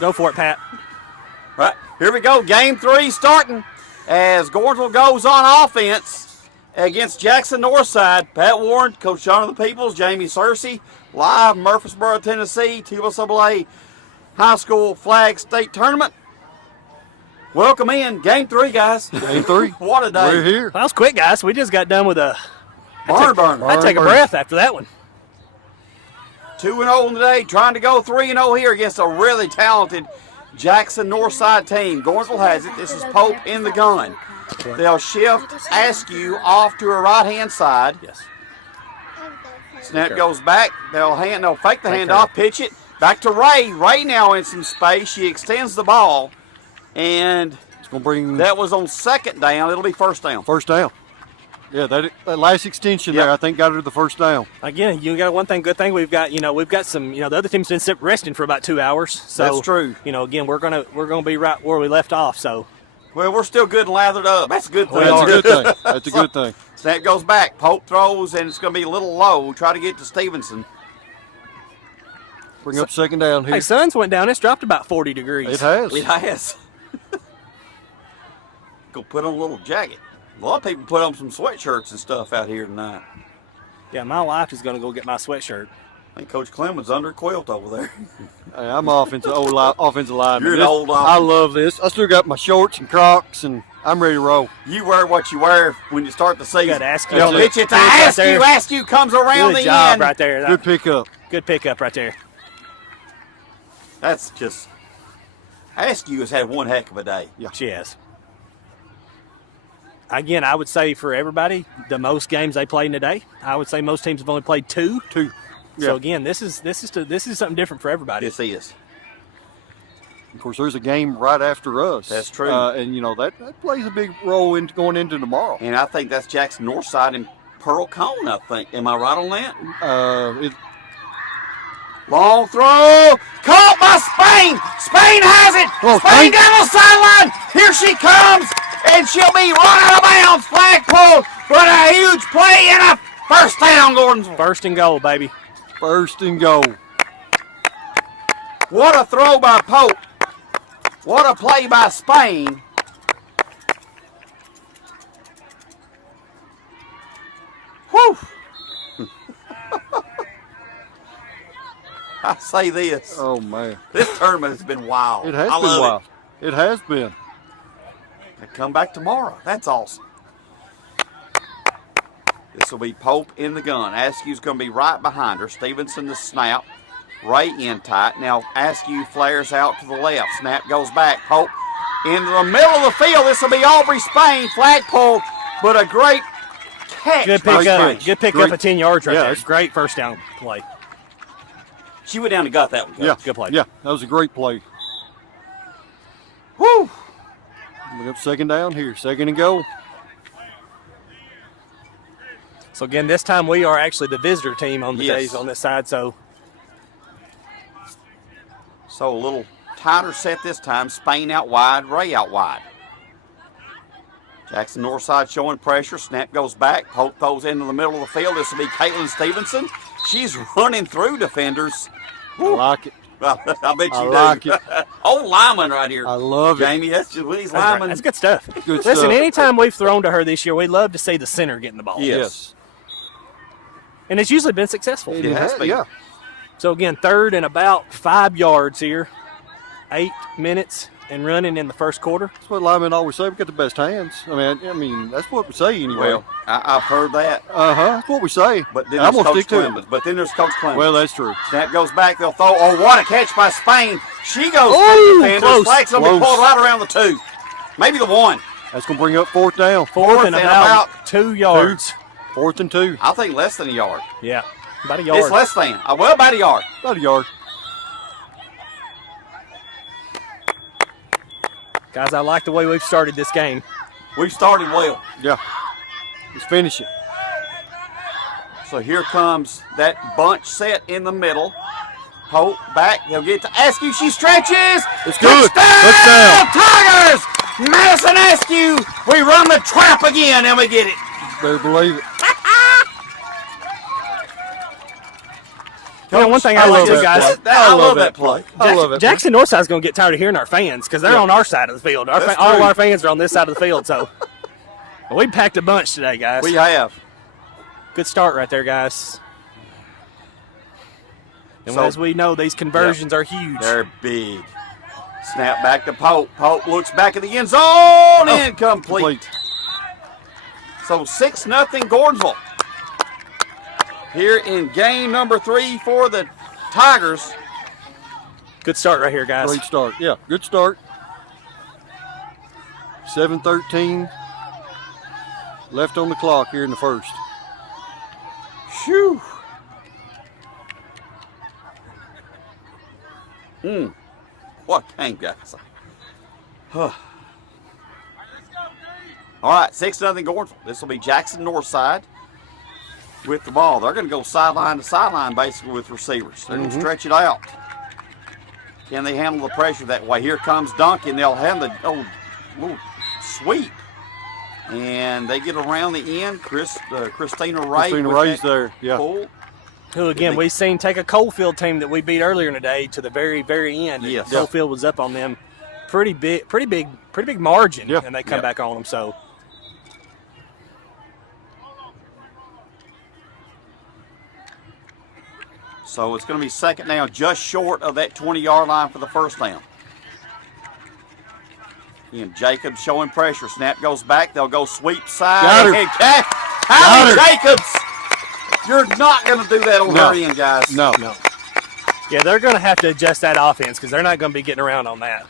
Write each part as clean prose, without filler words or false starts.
Go for it, Pat. Right, here we go. Game 3 starting as Gordonsville goes on offense against Jackson Northside. Pat Warren, Coach Jonathan Peoples, Jamie Searcy, live Murfreesboro, Tennessee, TSAA High School Flag State Tournament. Welcome in. Game 3, guys. Game 3. What a day. We're here. Well, that was quick, guys. We just got done with a Barn burner. I take a breath after that one. 2-0 today, trying to go 3-0 here against a really talented Jackson Northside team. Gordonsville has it. This is Pope in the gun. They'll shift Askew off to her right-hand side. Yes. Snap goes back. They'll fake the handoff, pitch it back to Ray. Ray now in some space. She extends the ball, and It's going to bring that was on second down. It'll be first down. first down. Yeah, that last extension there, I think, got her the first down. Again, you got good thing we've got some, the other team's been resting for about 2 hours. So That's true. Again, we're gonna be right where we left off. So Well, we're still good and lathered up. That's a good thing. That's a good thing. That's a good thing. Snap goes back. Pope throws, and it's going to be a little low. Try to get to Stevenson. Bring up second down here. hey, sun's went down. It's dropped about 40 degrees. It has. It has. Go put on a little jacket. A lot of people put on some sweatshirts and stuff out here tonight. Yeah, my wife is gonna go get my sweatshirt. I think Coach Clemens under a quilt over there. Hey, I'm offensive lineman. You're an old I offensive. love this. I still got my shorts and Crocs, and I'm ready to roll. You wear what you wear when you start the season. Got Askew. They'll pitch it to Askew. Askew comes around Good the job end. right there. Good pickup. Good pickup right there. That's just. Askew has had one heck of a day. Yeah. She has. Again, I would say for everybody, the most games they played in a day. I would say most teams have only played 2. Two. So Yeah. again, this is something different for everybody. This is. Of course, there's a game right after us. That's true. And, that plays a big role in going into tomorrow. And I think that's Jackson Northside and Pearl Cone, I think. Am I right on that? Long throw. Caught by Spain. Spain has it. Well, Spain Spain- down the sideline. Here she comes. And she'll be run out of bounds. Flag pulled. But a huge play and a first down, Gordonsville. First and goal, baby. First and goal. What a throw by Pope. What a play by Spain. Whew. I say this. Oh, man. This tournament has been wild. It has I been love wild. It has been. They come back tomorrow. That's awesome. This will be Pope in the gun. Askew's going to be right behind her. Stevenson the snap. Ray in tight. Now Askew flares out to the left. Snap goes back. Pope into the middle of the field. This will be Aubrey Spain. Flag pulled, but a great catch. Good by pickup. Spain. Good pickup at 10 yards right Yeah, there. it's- Great first down play. She went down and got that one. Yeah. Good play. Yeah, that was a great play. Whew. Look up second down here. Second and goal. So again, this time we are actually the visitor team on the Yes. days on this side. So So a little tighter set this time. Spain out wide, Ray out wide. Jackson Northside showing pressure. Snap goes back. Pope throws into the middle of the field. This will be Caitlin Stevenson. She's running through defenders. I like it. I bet you I do. like it. Old lineman right here. I love it. Jamie, that's just these that's, right. linemen. That's good stuff. Good Listen, stuff. anytime we've thrown to her this year, we love to see the center getting the ball. Yeah. Yes. And it's usually been successful. It has been. Yeah. So again, third and about 5 yards here. 8 minutes and running in the first quarter. That's what linemen always say. We got the best hands. I mean, that's what we say anyway. Well, I've heard that. That's what we say. But then I'm there's gonna Coach stick to it. Clemens. But then there's Coach Clemens. Well, that's true. Snap goes back. They'll throw. Oh, what a catch by Spain. She goes Oh, through the defenders. close, Flag's going to be close. pulled right around the 2. Maybe the 1. That's going to bring up fourth down. Fourth and about 2 yards. Fourth and 2. I think less than a yard. Yeah, about a It's yard. less than. Well, about a yard. About a yard. Guys, I like the way we've started this game. We've started well. Yeah. Let's finish it. So here comes that bunch set in the middle. Pope back. They'll get to Askew. She stretches. It's good. Touchdown! Touchdown. Tigers! Madison Askew. We run the trap again and we get it. Better believe it. You know, one thing I love love too, that guys. play. I love that play. I love it. Jackson Northside's going to get tired of hearing our fans because they're on our side of the field. All true. our fans are on this side of the field. So we packed a bunch today, guys. We have. Good start right there, guys. And So- as we know, these conversions are huge. They're big. Snap back to Pope. Pope looks back at the end zone. Incomplete. So 6-0 Gordonsville. Here in game number 3 for the Tigers. Good start right here, guys. Great start. Yeah, good start. 7:13 left on the clock here in the first. Phew. What game, guys. All right, 6-0 Gordonsville. This will be Jackson Northside with the ball. They're going to go sideline to sideline basically with receivers. They're going to stretch it out. Can they handle the pressure that way? Here comes Duncan. They'll have the little sweep. And they get around the end. Christina Ray. Christina Ray's there. Yeah. Pull. Who, again, we've seen take a Coalfield team that we beat earlier in the day to the very, very end. Yes. Coalfield was up on them pretty big margin, Yeah. and they come back on them. So it's going to be second down, just short of that 20-yard line for the first down. And Jacobs showing pressure. Snap goes back. They'll go sweep side. Got her. And Hallie Jacobs. You're not going to do that on her end, guys. No. yeah, they're going to have to adjust that offense because they're not going to be getting around on that.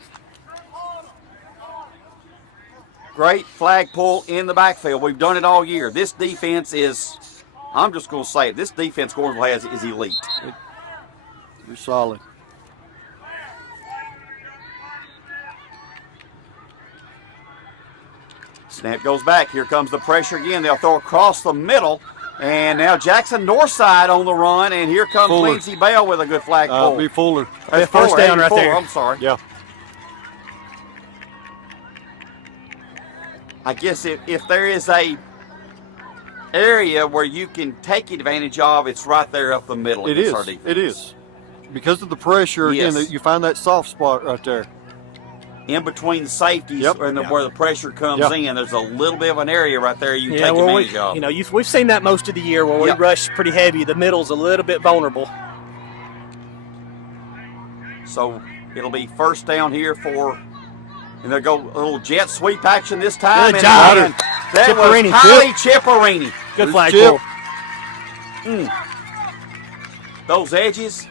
Great flag pull in the backfield. We've done it all year. This defense is, I'm just going to say it, this defense Gordonsville has is elite. You're solid. Snap goes back. Here comes the pressure again. They'll throw across the middle. And now Jackson Northside on the run. And here comes Fuller. Lindsey Bell with a good flag pull. Be Fuller. That's first Fuller, down right Fuller, there. I'm sorry. Yeah. I guess if there is a area where you can take advantage of, it's right there up the middle. It against is. our defense. It is. Because of the pressure, Yes. again, you find that soft spot right there. In between the safeties Yep. and where the pressure comes Yep. in, there's a little bit of an area right there you can Yeah, take well, advantage of. we've seen that most of the year where we Yep. rush pretty heavy. The middle's a little bit vulnerable. So it'll be first down here and they'll go a little jet sweep action this time. Good and job. again, that Chipperini. was Kylie Chipperini. Good flag Chip. pull. Those edges.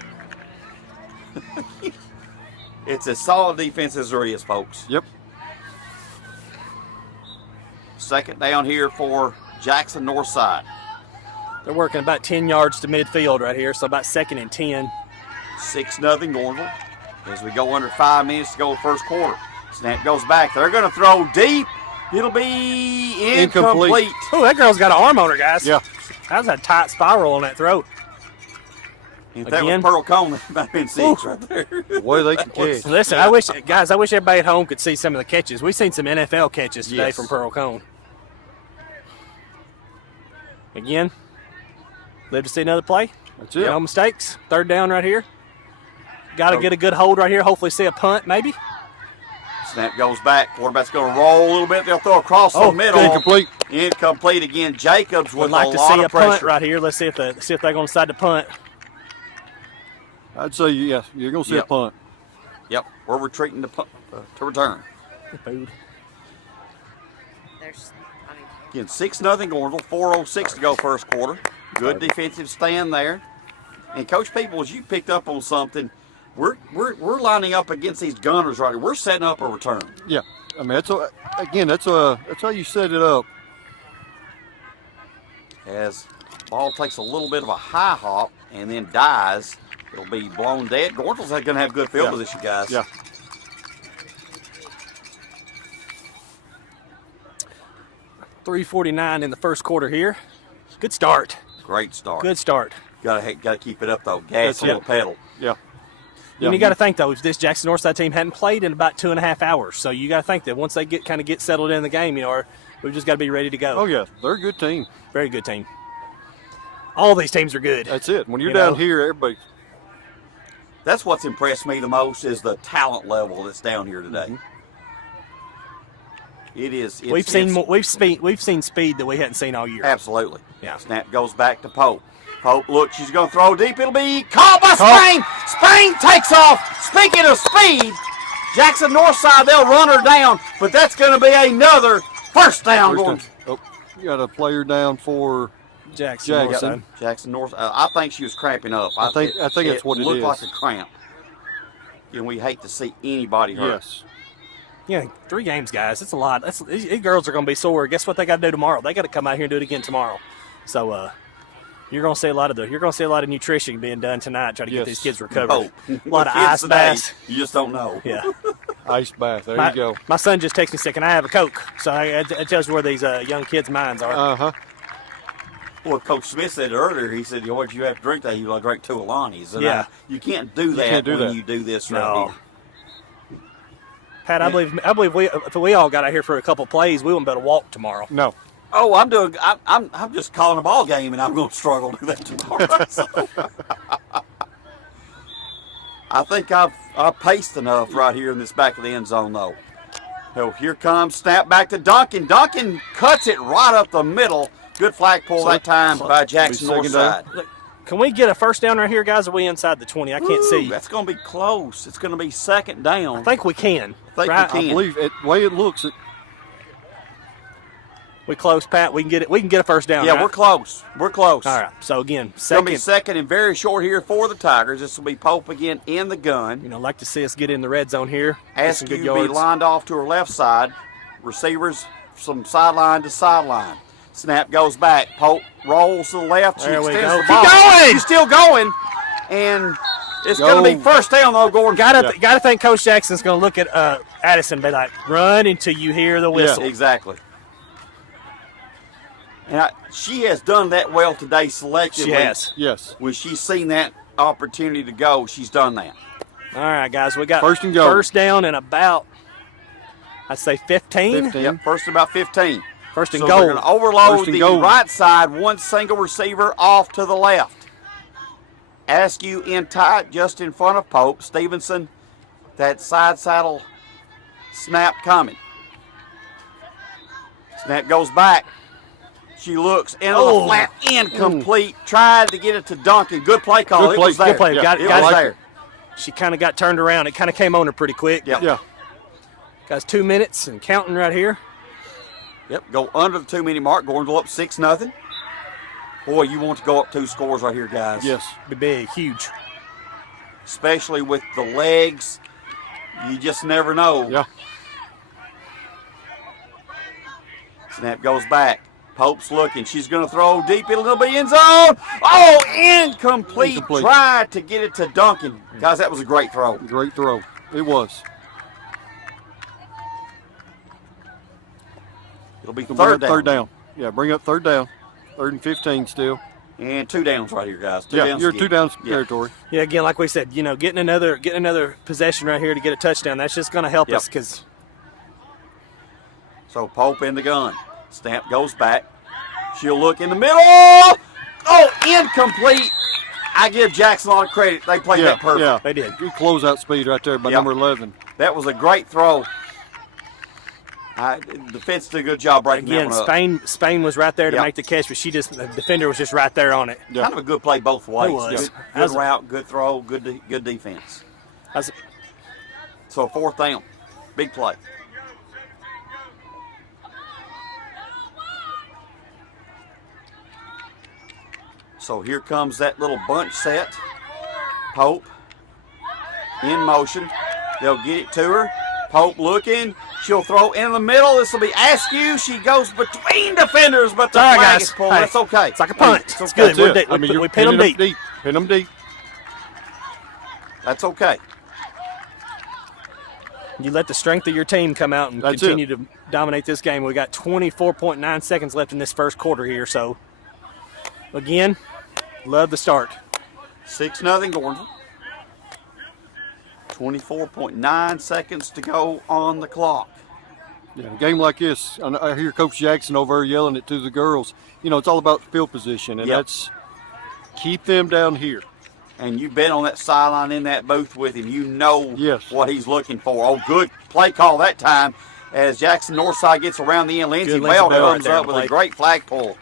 It's as solid defense as there is, folks. Yep. Second down here for Jackson Northside. They're working about 10 yards to midfield right here, so about 2nd and 10. 6-0 Gordonsville. As we go under 5 minutes to go first quarter. Snap goes back. They're going to throw deep. It'll be incomplete. Oh, that girl's got an arm on her, guys. Yeah. That was a tight spiral on that throat. If that Again? was Pearl Cone, that might have been 6 right there. Boy, they can catch. Listen, I wish everybody at home could see some of the catches. We've seen some NFL catches today Yes. from Pearl Cone. Again, live to see another play. That's it. No mistakes. Third down right here. Got to get a good hold right here. Hopefully see a punt maybe. Snap goes back. Quarterback's going to roll a little bit. They'll throw across the middle. Incomplete. Incomplete again. Jacobs with Would like a to lot see a of pressure. punt right here. Let's see if they're going to decide to punt. I'd say, yes, you're going to see Yep. a punt. Yep, we're retreating to return. Food. Again, 6-0 Gordonsville, 4:06 to go first quarter. Good defensive stand there. And Coach Peoples, you picked up on something. We're lining up against these gunners right here. We're setting up a return. Yeah. I mean, that's how you set it up. As ball takes a little bit of a high hop and then dies, it'll be blown dead. Gordonsville's going to have good field position, guys. Yeah. .349 in the first quarter here. Good start. Great start. Good start. Got to keep it up though. Gas on That's the pedal. Yeah. And you got to think though, this Jackson Northside team hadn't played in about 2.5 hours, so you got to think that once they get settled in the game, we've just got to be ready to go. Oh, yeah. They're a good team. Very good team. All these teams are good. That's it. When you're You down know? here, everybody, That's what's impressed me the most is the talent level that's down here today. It is. We've seen speed that we hadn't seen all year. Absolutely. Yeah. Snap goes back to Pope. Pope, look, she's going to throw deep. It'll be caught by Spain. Spain takes off. Speaking of speed, Jackson Northside, they'll run her down, but that's going to be another first down. Oh, you got a player down for Jackson. Jackson North. I think she was cramping up. I think that's what it looked is. like a cramp. And we hate to see anybody hurt. Yes. Yeah, 3 games, guys. It's a lot. These girls are going to be sore. Guess what they got to do tomorrow? They got to come out here and do it again tomorrow. So you're going to see a lot of nutrition being done tonight, trying to get these kids recovered. Oh, a lot of ice baths. You just don't know. Yeah. Ice bath. There you go. My son just texted me saying, "Can I have a Coke?" So it tells you where these young kids' minds are. Well, Coach Smith said earlier, he said, what you have to drink that? You like drink 2 Alani's. And Yeah. You can't do that when you do this right here. Pat, I believe if we all got out here for a couple plays, we wouldn't be able to walk tomorrow. No. Oh, I'm just calling a ball game, and I'm going to struggle to do that tomorrow. So. I think I've paced enough right here in this back of the end zone, though. So here comes snap back to Duncan. Duncan cuts it right up the middle. Good flag pull that time by Jackson Northside. Can we get a first down right here, guys? Or are we inside the 20? I can't see. That's going to be close. It's going to be second down. I think we can. I believe the way it looks. We close, Pat. We can get it. We can get a first down. Yeah, right? we're close. We're close. All right. So again, it's going to be second and very short here for the Tigers. This will be Pope again in the gun. You know, like to see us get in the red zone here. Askew be lined off to her left side. Receivers from sideline to sideline. Snap goes back. Pope rolls to the left. She extends the ball. Keep going. She's still going, and it's going to be first down though. Gordon. Got to think Coach Jackson's going to look at Addison and be like, "Run until you hear the whistle." Yeah, exactly. And she has done that well today selectively. She has. Yes. When she's seen that opportunity to go, she's done that. All right, guys, we got first and goal. First down and about, I'd say 15. Yep, first and about 15. First and so goal. They're going to overload the right side, one single receiver off to the left. Askew in tight just in front of Pope. Stevenson, that side saddle snap coming. Snap goes back. She looks into the flat, incomplete. Tried to get it to Duncan. Good play call. Good play. Good play. Yeah, got it was there. She kind of got turned around. It kind of came on her pretty quick. Yep. Yeah. Guys, 2 minutes and counting right here. Yep, go under the 2-minute mark. Gordonsville up 6-0. Boy, you want to go up 2 scores right here, guys. Yes. Be big, huge. Especially with the legs. You just never know. Yeah. Snap goes back. Pope's looking. She's going to throw deep. It'll be end zone. Oh, incomplete. Tried to get it to Duncan. Guys, that was a great throw. Great throw. It was. It'll be third down. Third down. Yeah, bring up third down. 3rd and 15 still. And 2 downs right here, guys. You're 2 downs territory. Yeah, again, like we said, you know, getting another possession right here to get a touchdown, that's just going to help us because. So Pope in the gun. Snap goes back. She'll look in the middle. Oh, incomplete. I give Jackson a lot of credit. They played that perfect. Yeah, they did. Good closeout speed right there by number 11. That was a great throw. The defense did a good job breaking that one up. Spain was right there to make the catch, but the defender was just right there on it. Kind of a good play both ways. It was. Good route, good throw, good defense. So 4th down, big play. So here comes that little bunch set. Pope in motion. They'll get it to her. Pope looking. She'll throw in the middle. This will be Askew. She goes between defenders, but the flag is pulled. That's okay. It's like a punt. It's good. We pin them deep. Pin them deep. That's okay. You let the strength of your team come out and continue to dominate this game. We got 24.9 seconds left in this first quarter here. So, again, love the start. 6-0 Gordonsville. 24.9 seconds to go on the clock. Yeah, a game like this, I hear Coach Jackson over there yelling it to the girls. You know, it's all about field position, and that's keep them down here. And you've been on that sideline in that booth with him. You know Yes. what he's looking for. Oh, good play call that time as Jackson Northside gets around the end. Lindsey Bell comes up with a great flag pull.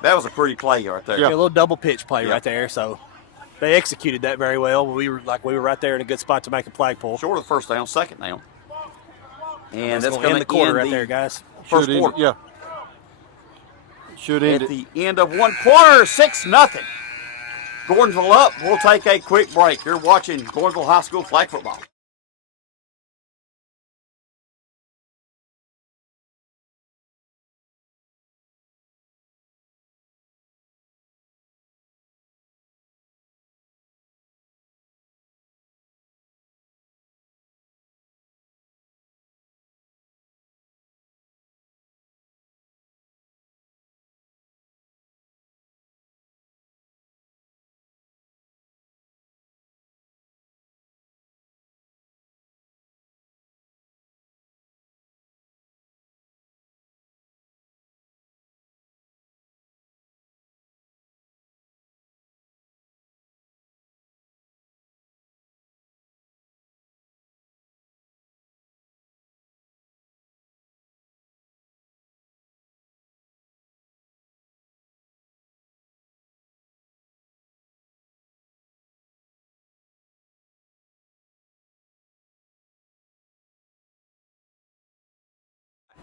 That was a pretty play right there. Yeah, a little double pitch play right there. So they executed that very well. We were right there in a good spot to make a flag pull. Short of the first down, second down. And that's going to end the quarter right there, guys. First quarter. Yeah. Should end at the end of one quarter, 6-0. Gordonsville up. We'll take a quick break. You're watching Gordonsville High School flag football.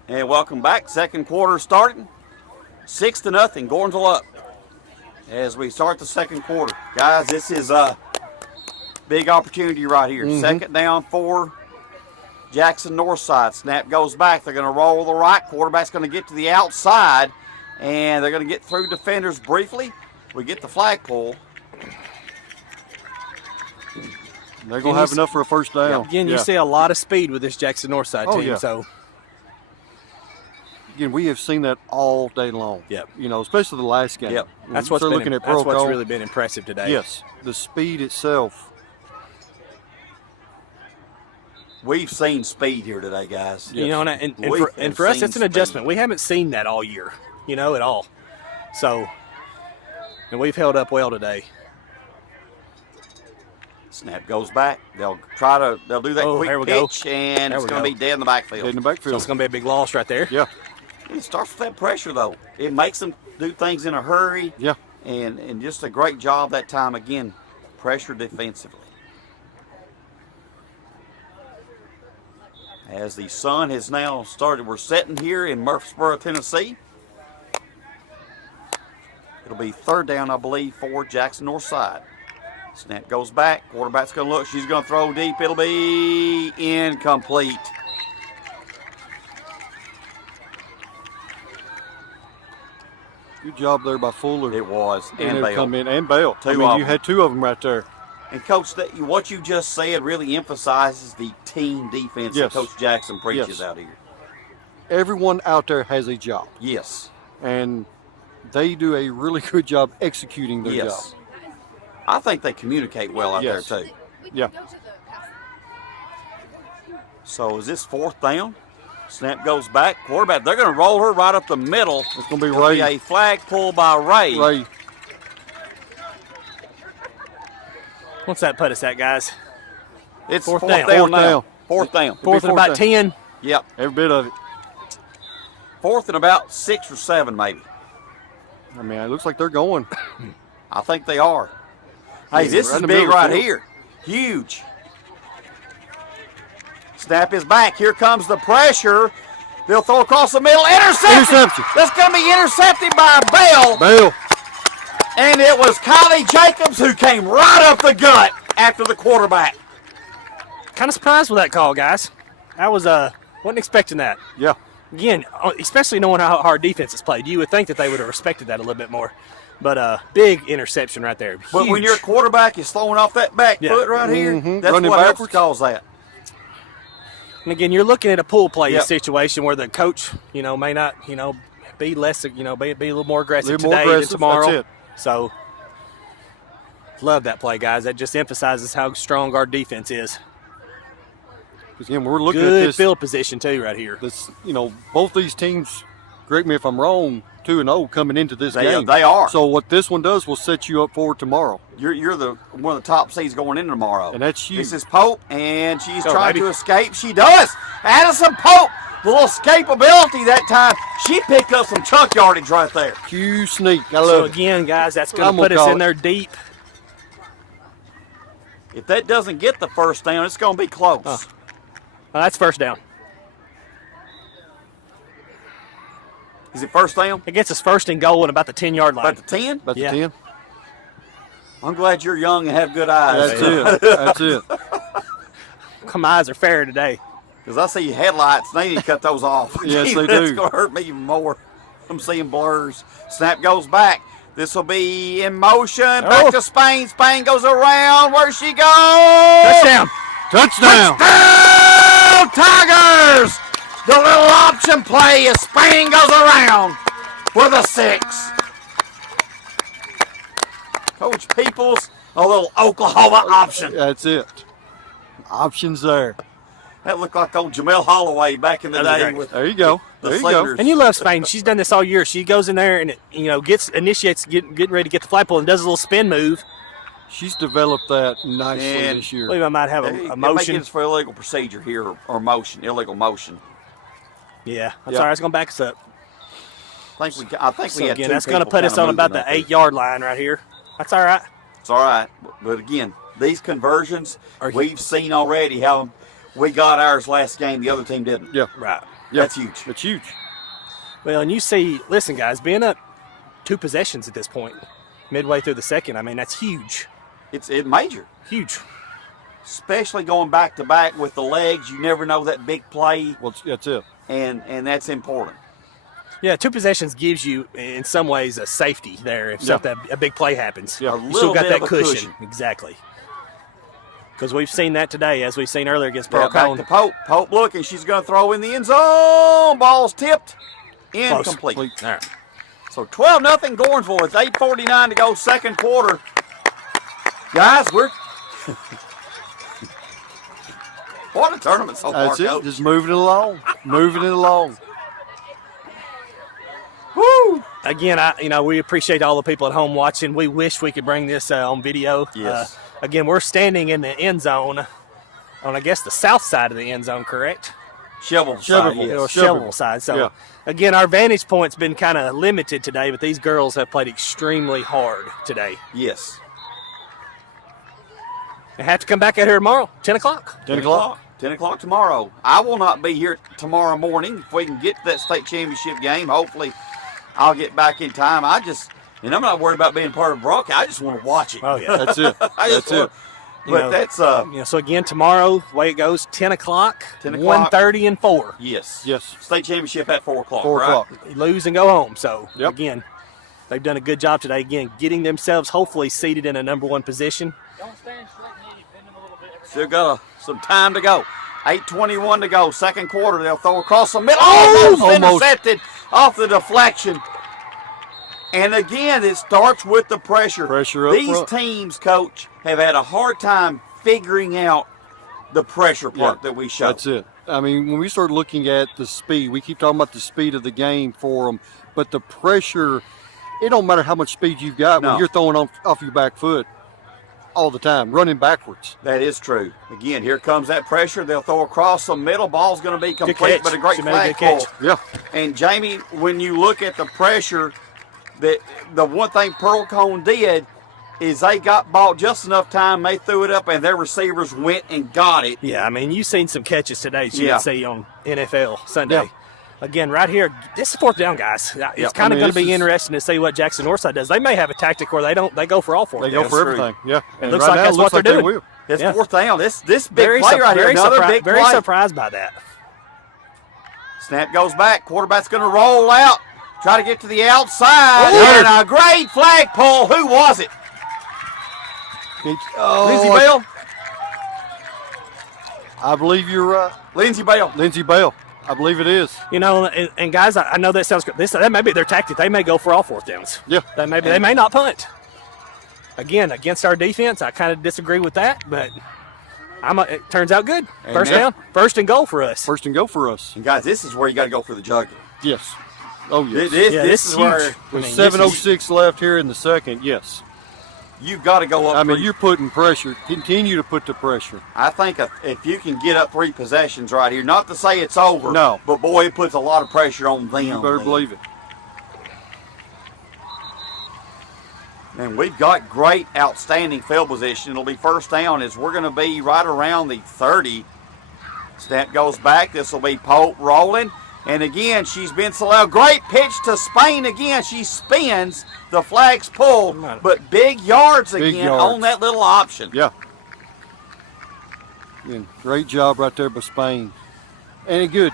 And welcome back. Second quarter starting. 6-0. Gordonsville up as we start the second quarter. Guys, this is a big opportunity right here. Second down for Jackson Northside. Snap goes back. They're going to roll the right. Quarterback's going to get to the outside, and they're going to get through defenders briefly. We get the flag pull. They're going to have enough for a first down. Again, you see a lot of speed with this Jackson Northside team. Yeah. So again, we have seen that all day long. Yep. You know, especially the last game. Yep. When That's we what's start been looking at that's what's protocol. really been impressive today. Yes, the speed itself. We've seen speed here today, guys. You know, and for us, it's an adjustment. We haven't seen that all year, you know, at all. So, and we've held up well today. Snap goes back. They'll do that quick pitch, and it's going to be dead in the backfield. Dead in the backfield. So it's going to be a big loss right there. Yeah. It starts with that pressure, though. It makes them do things in a hurry. Yeah. And just a great job that time, again, pressure defensively. As the sun has now started, we're sitting here in Murfreesboro, Tennessee. It'll be third down, I believe, for Jackson Northside. Snap goes back. Quarterback's going to look. She's going to throw deep. It'll be incomplete. Good job there by Fuller. It was. And Bell. Come in, and Bell. You had two of them right there. And, Coach, what you just said really emphasizes the team defense that Coach Jackson preaches out here. Everyone out there has a job. Yes. And they do a really good job executing their job. I think they communicate well out there, too. Yeah. So is this fourth down? Snap goes back. Quarterback, they're going to roll her right up the middle. It's going to be Ray. A flag pull by Ray. What's that put us at, guys? It's fourth down. Fourth down. Fourth and about 10. Yep. Every bit of it. Fourth and about 6 or 7, maybe. I mean, it looks like they're going. I think they are. Hey, this is big right here. Huge. Snap is back. Here comes the pressure. They'll throw across the middle. Interception. That's going to be intercepted by Bell. And it was Kylie Jacobs who came right up the gut after the quarterback. Kind of surprised with that call, guys. I wasn't expecting that. Yeah. Again, especially knowing how hard defense is played, you would think that they would have respected that a little bit more. But big interception right there. But when your quarterback is throwing off that back foot right here, that's running what backwards calls that. And again, you're looking at a pool play situation where the coach, may not, be less, be a little more aggressive today than tomorrow. That's it. So, love that play, guys. That just emphasizes how strong our defense is. Again, we're looking Good at this field position too, right here. This, both these teams correct me if I'm wrong, 2-0 coming into this game. They are. So what this one does will set you up for tomorrow. You're one of the top seeds going in tomorrow. And that's huge. This is Pope, and she's Go, trying baby. to escape. She does. Addison Pope, the little escapability that time. She picked up some chunk yardage right there. Q sneak. I So love it. again, guys, that's going I'm to gonna put us call in it. there deep. If that doesn't get the first down, it's going to be close. That's first down. Is it first down? It gets us first and goal at about the 10-yard line. About the 10? About Yeah. the 10. I'm glad you're young and have good eyes. That's it. That's it. My eyes are fair today. Because I see headlights, they need to cut those off. Yes, they That's do. going to hurt me even more. I'm seeing blurs. Snap goes back. This will be in motion. Back to Spain. Spain goes around. Where's she go? Touchdown. Touchdown. Touchdown, Tigers! The little option play as Spain goes around for the 6. Coach Peoples, a little Oklahoma option. That's it. Options there. That looked like old Jamel Holloway back in the That was day great. with There you go. the There you go. Slayers. And you love Spain. She's done this all year. She goes in there and initiates getting ready to get the flagpole and does a little spin move. She's developed that nicely And- this I year. believe I might have It a may motion. get us for illegal procedure here or motion, illegal motion. Yeah, that's Yeah. all right. It's going to back us up. I think we So had again, two that's going to people put us kinda on about moving the up there. 8-yard line right here. That's all right. It's all right, but again, these conversions Are- we've seen already how we got ours last game. The other team didn't. Yeah. Right. Yeah. That's huge. It's huge. Well, and you see, listen, guys, being up 2 possessions at this point, midway through the second, I mean, that's huge. It's major, Huge. especially going back to back with the legs. You never know that big play, Well, that's it. and that's important. Yeah, 2 possessions gives you, in some ways, a safety there if Yeah. something a big play happens. Yeah. A You little still got bit that of a cushion. Exactly. Because we've seen that today, as we've seen earlier against Pearl Yeah, back Cone. to Pope. Pope looking. She's going to throw in the end zone. Ball's tipped. Incomplete. All right. So 12-0 Gordonsville. It's 8:49 to go, second quarter. Guys, we're what a tournament so far, That's it. Coach. Just moving it along. Moving it along. Woo! Again, we appreciate all the people at home watching. We wish we could bring this on video. Yes. Again, we're standing in the end zone on, I guess, the south side of the end zone, correct? Shovel Shovel. side, yes. Or Shovel. shovel side. So, Yeah. again, our vantage point's been kind of limited today, but these girls have played extremely hard today. Yes. They have to come back out here tomorrow, 10 o'clock. 10 o'clock. 10 o'clock tomorrow. I will not be here tomorrow morning. If we can get to that state championship game, hopefully I'll get back in time. And I'm not worried about being part of the broadcast. I just want to watch it. Oh, yeah. That's it. I just That's it. want, but that's So, again, tomorrow, the way it goes, 10 o'clock, 10 o'clock. 1:30, and 4. yes. Yes. State championship at 4 o'clock. 4 right? o'clock. You lose and go home. So, Yep. again, they've done a good job today. Again, getting themselves hopefully seated in a number 1 position. Still got some time to go. 8:21 to go. Second quarter. They'll throw across the middle. Almost intercepted off the deflection. And again, it starts with the pressure. Pressure up These front. teams, Coach, have had a hard time figuring out the pressure part that we show. That's it. I mean, when we start looking at the speed, we keep talking about the speed of the game for them, but the pressure, it don't matter how much speed you've got No. when you're throwing off your back foot all the time, running backwards. That is true. Again, here comes that pressure. They'll throw across the middle. Ball's going to be complete, catch. but a great She made a good flag catch. pull. Yeah. And Jamie, when you look at the pressure, that the one thing Pearl Cone did is they got ball just enough time. They threw it up, and their receivers went and got it. Yeah, I mean, you've seen some catches today that you Yeah. can see on NFL Sunday. Yeah. Again, right here, this is 4th down, guys. It's Yeah, kind I of mean, going to this be is- interesting to see what Jackson Northside does. They may have a tactic where they go for all 4th They downs. go for true. everything. Yeah. And Looks right like now, that's it looks what like they're they doing. will. It's Yeah. 4th down. This big play right here. Another big very play. surprised by that. Snap goes back. Quarterback's going to roll out. Try to get to the outside. Oh. And a great flag pull. Who was it? Lindsey Bell? I believe you're right. Lindsey Bell. Lindsey Bell. I believe it is. You know, and guys, I know that sounds good. That may be their tactic. They may go for all 4th downs. Yeah. They may not punt. Again, against our defense, I kind of disagree with that, but it turns out good. First Amen. down, 1st and goal for us. First and go for us. And guys, this is where you got to go for the jugular. Yes. Oh, yes. This is huge. where With this is- 7:06 left here in the second, yes. you've got to go up. I mean, 3. you're putting pressure. Continue to put the pressure. I think if you can get up 3 possessions right here, not to say it's over, No. but boy, it puts a lot of pressure on them. You better believe it. And we've got great, outstanding field position. It'll be first down as we're going to be right around the 30. Snap goes back. This will be Pope rolling. And again, she's been selected. Great pitch to Spain again. She spins. The flag's pulled. But big yards Big again yards. on that little option. Yeah. And great job right there by Spain. And a good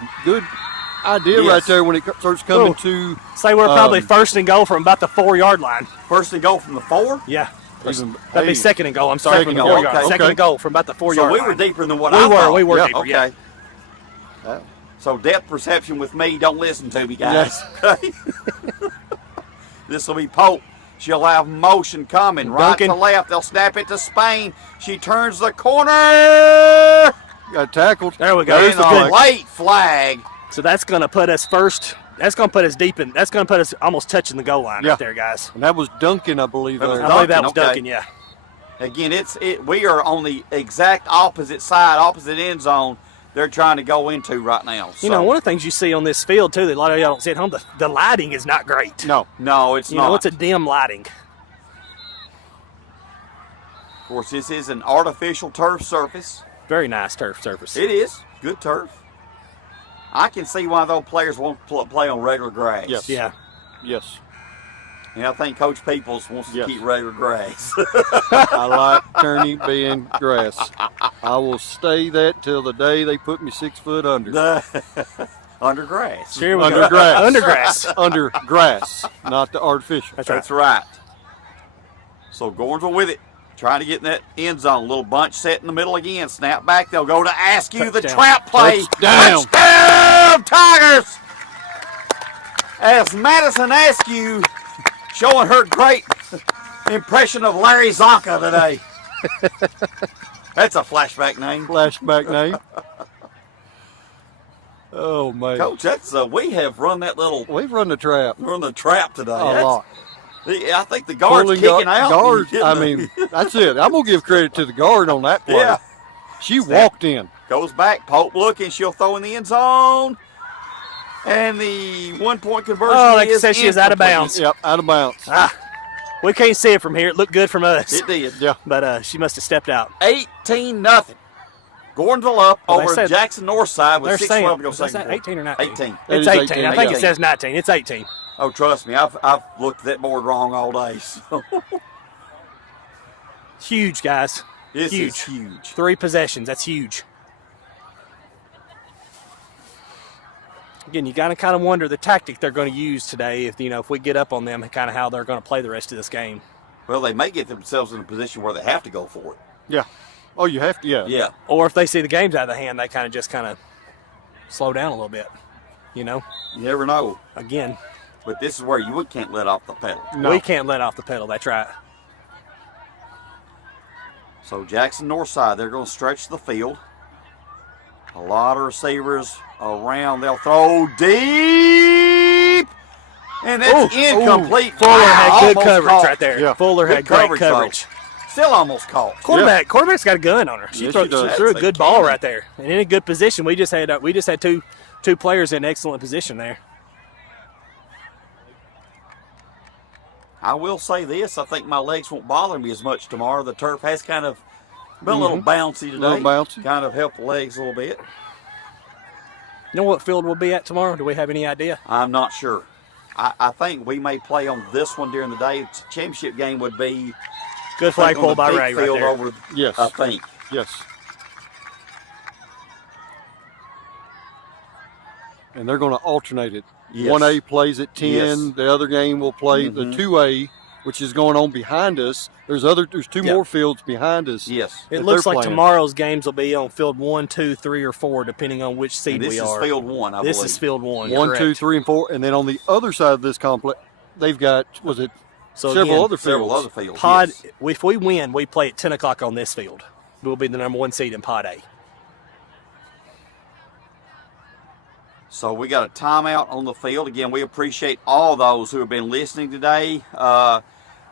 idea Yes. right there when it starts coming Ooh. to Say we're probably first and goal from about the 4-yard line. First and goal from the 4. Yeah. even, That'd be second and goal. I'm sorry, Second from the goal, 4 yard. okay. Second and goal from about the 4-yard So we line. were deeper than what We I were, thought. we were Yeah, deeper, Okay. yeah. So depth perception with me, don't listen to me, guys. Okay. This will be Pope. She'll have motion coming right Duncan. to left. They'll snap it to Spain. She turns the corner. got tackled. There we go. There's And That's the a a good- flag. late flag. So that's going to put us first. That's going to put us deep in. That's going to put us almost touching the goal line Yeah. right there, guys. And that was Duncan, I believe. That was there. I believe that was Duncan, okay. Duncan, yeah. Again, we are on the exact opposite side, opposite end zone they're trying to go into right now. You know, one of the things you see on this field, too, that a lot of y'all don't see at home, the lighting is not great. No. No, it's You not. know, it's a dim lighting. Of course, this is an artificial turf surface. Very nice turf surface. It is good turf. I can see why those players won't play on regular grass. Yes. Yeah. Yes. And I think Coach Peoples wants to Yes. keep regular grass. I like Kearney being grass. I will stay that till the day they put me 6 foot under. Under grass. Here we Under go. grass. Under grass. Under grass, not the artificial. That's right. That's right. So Gordonsville with it. Trying to get in that end zone. Little bunch set in the middle again. Snap back. They'll go to Askew. The Touchdown. trap play. Touchdown. Touchdown, Tigers! As Madison Askew showing her great impression of Larry Zonka today. That's a flashback name. Flashback name. Oh, man. Coach, that's we have run that little We've run the trap run the trap today. a That's- lot. I think the guard's Pulling kicking out. Guard, Getting I the- mean, that's it. I'm going to give credit to the guard on that play. Yeah. She walked in. Goes back, Pope looking, she'll throw in the end zone. And the 1-point conversion Oh, like I is said, she is out of incomplete. bounds. Yep, out of bounds. We can't see it from here. It looked good from us. It did. Yeah. But she must have stepped out. 18-0. Gordonsville up Well, they over said- Jackson Northside with They're 6:12 to go saying, is second that quarter. 18 or 19? 18. That It's is 18. 18. I think Yeah. it says 19. It's 18. Oh, trust me, I've looked at that board wrong all day. So. Huge, guys. This Huge. is huge. 3 possessions. That's huge. Again, you got to kind of wonder the tactic they're going to use today. If we get up on them, and kind of how they're going to play the rest of this game. Well, they may get themselves in a position where they have to go for it. Yeah. Oh, you have to, yeah. Yeah. Or if they see the game's out of the hand, they kind of slow down a little bit. You never know. Again, But this is where you can't let off the pedal. No. we can't let off the pedal. That's right. So Jackson Northside, they're going to stretch the field. A lot of receivers around. They'll throw deep. And that's Ooh, incomplete. Fuller had Wow, good almost coverage caught. right there. Yeah. Fuller Good had great coverage, though. coverage. Still almost caught. Quarterback's got a gun on her. She Yes, threw she does. a That's a good ball cannon. right there, and in a good position. We just had two players in excellent position there. I will say this. I think my legs won't bother me as much tomorrow. The turf has kind of been a little bouncy today. Little bouncy. Kind of helped the legs a little bit. You know what field we'll be at tomorrow? Do we have any idea? I'm not sure. I think we may play on this one during the day. Championship game would be Good I think, flagpole on the by big Ray right field there. over, Yes. I think. Yes. And they're going to alternate it. Yes. 1A plays at 10. Yes. The other game will play the 2A, which is going on behind us. There's two Yeah. more fields behind us. Yes. It that looks they're like playing. tomorrow's games will be on field 1, 2, 3, or 4, depending on which seed And this we is are. field one, I This believe. is field 1. 1, correct. 2, 3, and 4. And then on the other side of this complex, they've got, So several again, other Several fields. other fields. Pod. yes. If we win, we play at 10 o'clock on this field. We'll be the number 1 seed in Pod A. So we got a timeout on the field. Again, we appreciate all those who have been listening today.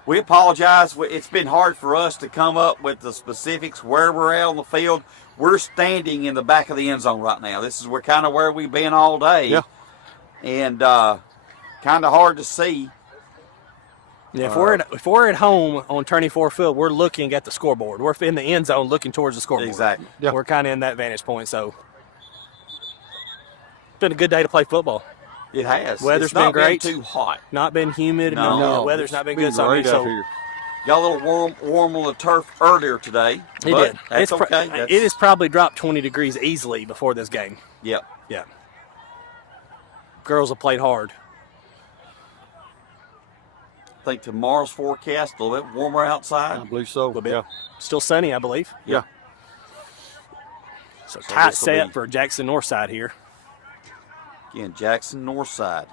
We apologize. It's been hard for us to come up with the specifics where we're at on the field. We're standing in the back of the end zone right now. This is kind of where we've been all day. Yeah. And kind of hard to see. Yeah, if we're at home on 24 Field, we're looking at the scoreboard. We're in the end zone looking towards the scoreboard. Exactly. Yeah. We're kind of in that vantage point. So it's been a good day to play football. It has. Weather's It's not been great. Too hot. Not been humid. No. The weather's not been good. Great So out here. Got a little warm on the turf earlier today. it but did. That's It's okay. it has probably dropped 20 degrees easily before this game. Yep. Yeah. Girls have played hard. I think tomorrow's forecast a little bit warmer outside. I believe so. bit. Yeah. Still sunny, I believe. Yeah. So tight this'll set be- for Jackson Northside here. Again, Jackson Northside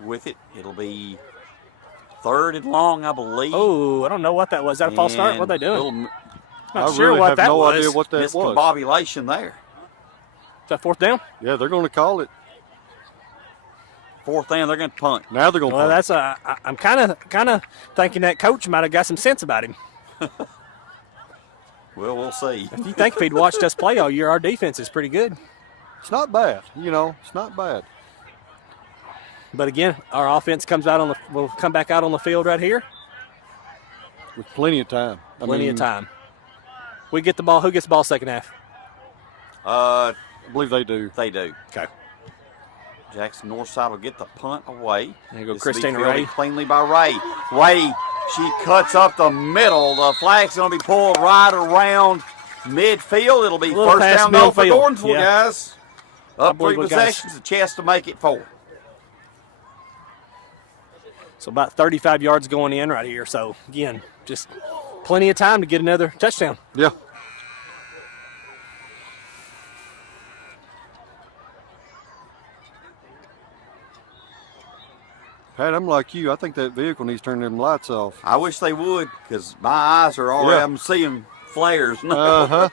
with it. It'll be 3rd and long, I believe. Oh, I don't know what that was. Is that a false start? What are they doing? Little Not I sure really what have that no was. idea what that was. miscombobulation there. Is that 4th down? Yeah, they're going to call it. 4th down, they're going to punt. Now they're going to Well, punt. that's I'm kind of thinking that coach might have got some sense about him. Well, we'll see. You think if he'd watched us play all year, our defense is pretty good. It's not bad. It's not bad. But again, our offense will come back out on the field right here. With plenty of time. Plenty of time. We get the ball. Who gets the ball second half? I believe they do. They do. Okay. Jackson Northside will get the punt away. There you go, This will be Christina fielded Ray. cleanly by Ray. Ray, she cuts up the middle. The flag's going to be pulled right around midfield. It'll be little first past down goal for midfield. Gordonsville, Yeah. guys. Up believe 3 we got- possessions, a chance to make it 4. So about 35 yards going in right here. So again, just plenty of time to get another touchdown. Yeah. Pat, I'm like you. I think that vehicle needs to turn them lights off. I wish they would, because my eyes are already, Yeah. I'm seeing flares. Uh-huh.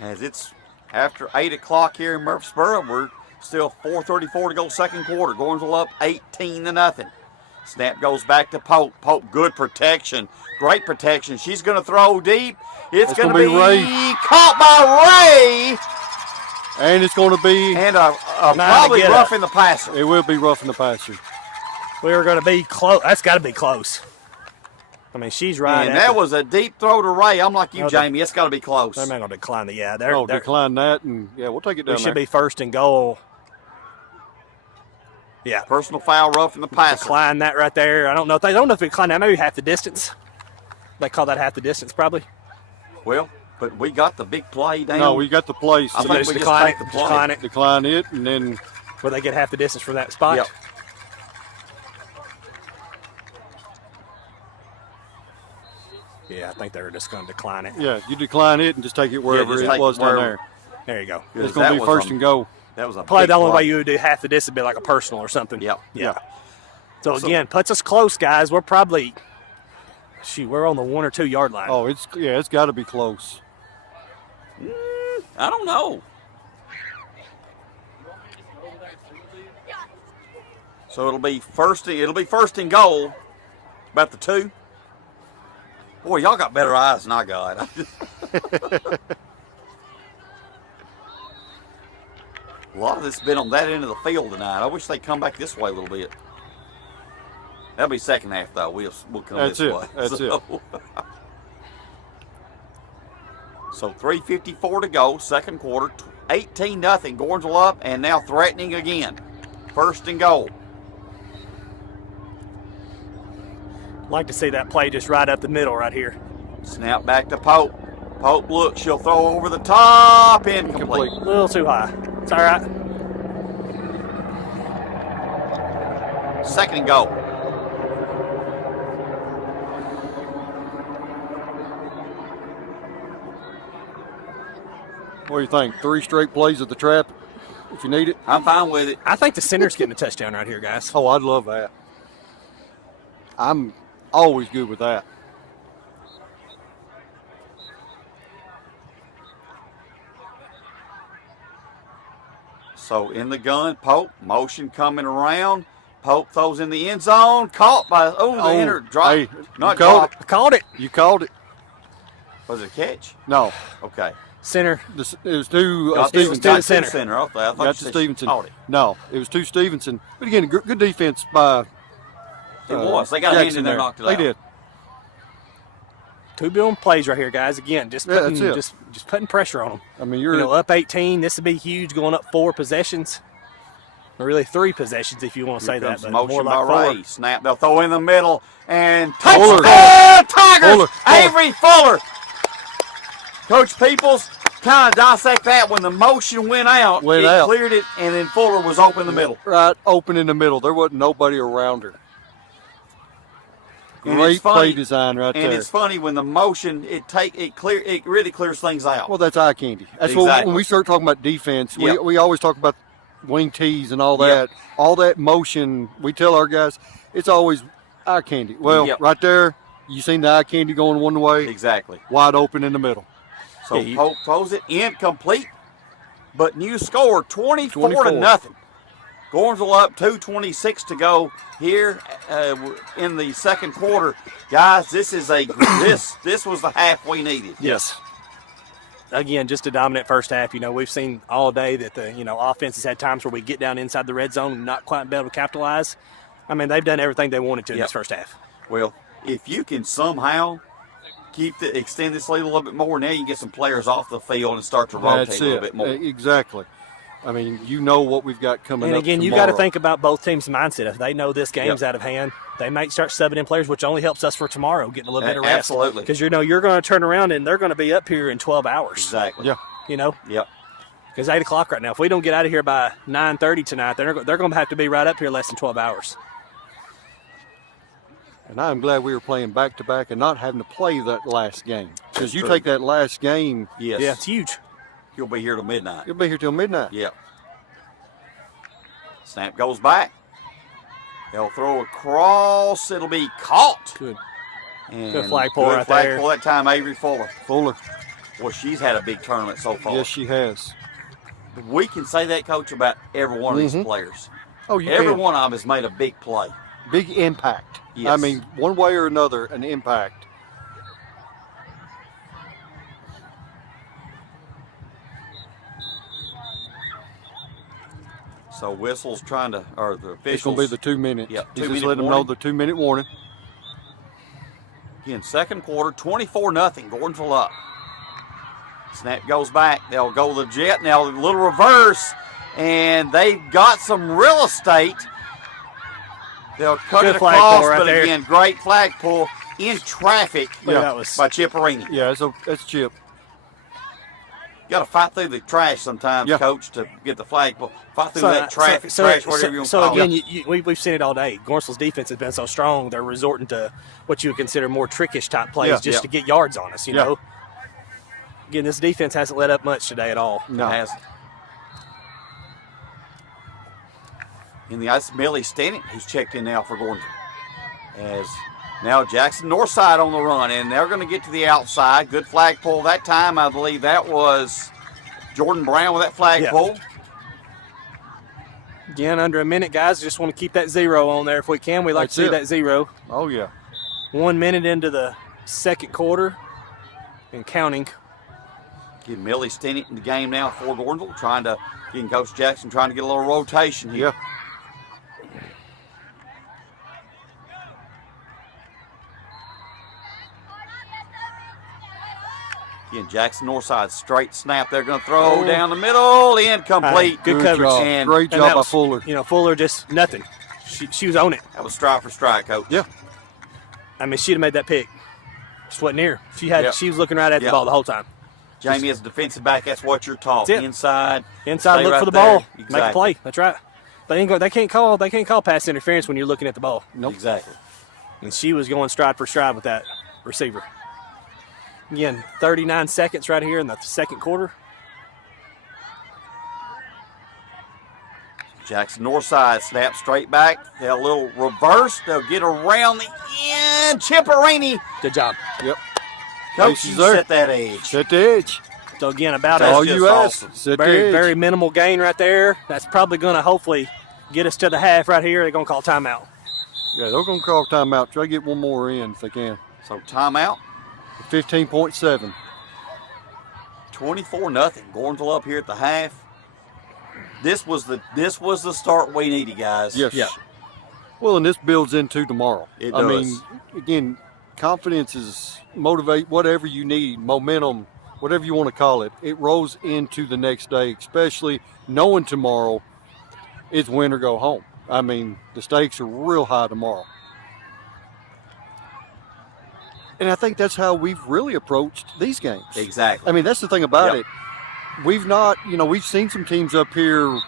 As it's after 8 o'clock here in Murfreesboro, we're still 4:34 to go second quarter. Gordonsville up 18-0. Snap goes back to Pope. Pope, good protection. Great protection. She's going to throw deep. It's going to gonna be be Ray. caught by Ray. And it's going to be, And Now probably to get roughing the passer. it will be rough in the passer. We were going to be close. That's got to be close. I mean, she's right. And at that the- was a deep throw to Ray. I'm like you, Okay. Jamie. It's got to be close. They're not going to decline the. Yeah, Oh, they're decline that, and yeah, we'll take it down we should there. be first and goal. Yeah, Personal foul, roughing the passer. decline that right there. I don't know if we decline that. Maybe half the distance. They call that half the distance, probably. Well, but we got the big play down. No, we got the place. I So think they just we just decline take it. the play. Decline it. Decline it, and then Where they get half the distance from that spot. Yep. Yeah, I think they're just going to decline it. yeah, you decline it and just take it wherever just it take was it down wherever- there. There you go. It's going to be first and go. That was a Probably big the only play. way you would do half the distance would be like a personal or something. Yep. Yeah. So again, puts us close, guys. We're probably, we're on the 1 or 2 yard line. Oh, it's got to be close. I don't know. So it'll be first and goal. About the 2. Boy, y'all got better eyes than I got. A lot of this has been on that end of the field tonight. I wish they'd come back this way a little bit. That'll be second half though. We'll come That's this it. way. That's it. So 3:54 to go, second quarter, 18-0. Gordonsville up and now threatening again. First and goal. Like to see that play just right up the middle right here. Snap back to Pope. Pope looks, she'll throw over the top, incomplete. A little too high. It's all right. Second and goal. What do you think? 3 straight plays at the trap if you need it? I'm fine with it. I think the center's getting a touchdown right here, guys. Oh, I'd love that. I'm always good with that. So in the gun, Pope, motion coming around. Pope throws in the end zone. Caught by, the enter, drop. Hey, not you called drop. I called it. You called it. Was it a catch? No. Okay. Center. It was to Got Stevenson. got to center. the center. Okay, I thought Got you to said Stevenson. caught it. No, it was to Stevenson. But again, good defense by. It was. They got a hand Jackson in there and knocked it They out. did. 2 billion plays right here, guys. Again, just Yeah, putting, that's it. just putting pressure on them. I mean, you're Up 18. This would be huge, going up 4 possessions. Or really 3 possessions, if you want to say that. Comes But motion more like by 4. Ray. Snap. They'll throw in the middle and Fuller. touchdown Tigers. Fuller. Avery Fuller. Coach Peoples kind of dissect that when the motion went out. Went it out. cleared it, and then Fuller was open in the middle. right open in the middle. There wasn't nobody around her. And Great it's funny- play design right And there. it's funny when the motion it really clears things out. Well, that's eye candy. That's what Exactly. when we start talking about defense, Yep. we always talk about wing tees and all that. Yep. All that motion, we tell our guys, it's always eye candy. Well, Yep. right there, you seen the eye candy going one way, Exactly. wide open in the middle. So Yeah, you- Pope throws it incomplete, but new score 24 to 24. nothing. Gordonsville up 2:26 to go here in the second quarter. Guys, this is this was the half we needed. Yes. Again, just a dominant first half. We've seen all day that the offense has had times where we get down inside the red zone and not quite be able to capitalize. I mean, they've done everything they wanted to in Yep. this first half. Well, if you can somehow extend this lead a little bit more, now you can get some players off the field and start to rotate That's a little it. bit more. Exactly. I mean, what we've got coming And up again, you tomorrow. got to think about both teams' mindset. If they know this game's Yep. out of hand, they might start subbing in players, which only helps us for tomorrow, getting a little bit of rest. Absolutely. Because you're going to turn around and they're going to be up here in 12 hours. Exactly. Yeah. Yep. Because 8 o'clock right now. If we don't get out of here by 9:30 tonight, they're going to have to be right up here less than 12 hours. And I'm glad we were playing back-to-back and not having to play that last game. Because you True. take that last game, Yes. Yeah, it's huge. You'll be here till midnight. you'll be here till midnight. Yep. Snap goes back. They'll throw across. It'll be caught. Good. And Good flagpole good right there. flagpole that time, Avery Fuller. Fuller. Well, she's had a big tournament so far. Yes, she has. We can say that, Coach, about every one of these players. Oh, you Every can. one of them has made a big play. Big impact. Yes. I mean, one way or another, an impact. So Whistle's trying to, or the officials. It's going to be the 2 minutes. Yep, He's 2 just minute letting them know warning. the 2 minute warning. Again, second quarter, 24-0. Gordonsville up. Snap goes back. They'll go the jet. Now a little reverse, and they've got some real estate. They'll cut Good it flagpole across, right but there. again, great flagpole in traffic Yeah. That was- by Chipperini. Yeah, that's Chip. You got to fight through the trash sometimes, Yeah. Coach, to get the flagpole. Fight through that traffic, trash, whatever you want to so call again, it. we've seen it all day. Gordonsville's defense has been so strong; they're resorting to what you would consider more trickish type plays Yeah. just Yeah. to get yards on us. You Yeah. know. Again, this defense hasn't let up much today at all. No. It has. In the ice, Millie Stennett, who's checked in now for Gordonsville. As now Jackson Northside on the run, and they're going to get to the outside. Good flagpole that time. I believe that was Jordan Brown with that flagpole. Again, under a minute, guys. Just want to keep that 0 on there if we can. We like That's to see it. that 0. Oh, yeah. 1 minute into the second quarter and counting. Get Millie Stennett in the game now for Gordonsville, trying to get Coach Jackson trying to get a little rotation here. Yeah. Again, Jackson Northside straight snap. They're going to throw down the middle, incomplete. Good coverage. Job. And Great And job that by was, Fuller. Fuller just nothing. She was on it. that was strike for strike, Coach. Yeah. I mean, she'd have made that pick. Just wasn't near. She was looking right at the Yep. ball the whole time. Jamie, as a defensive back, that's what you're taught. That's it. Inside, Inside, stay look right for the there. ball, Exactly. make a play. That's right. They can't call pass interference when you're looking at the ball. Nope. Exactly. And she was going stride for stride with that receiver. Again, 39 seconds right here in the second quarter. Jackson Northside snap straight back. They'll a little reverse. They'll get around the end. Chipperini. Good job. Yep. Coach, Bases you there. set that edge. Set the edge. So again, about That's all a just you ask. awesome. Set the very edge. very minimal gain right there. That's probably going to hopefully get us to the half right here. They're going to call timeout. Yeah, they're going to call timeout. Try to get one more in if they can. So timeout. 15.7. 24-0. Gordonsville up here at the half. This was the start we needed, guys. Yes. Yeah. Well, and this builds into tomorrow. It I does. mean, again, confidence is motivate, whatever you need, momentum, whatever you want to call it. It rolls into the next day, especially knowing tomorrow it's win or go home. I mean, the stakes are real high tomorrow. And I think that's how we've really approached these games. Exactly. I mean, that's the thing about Yep. it. We've not, we've seen some teams up here,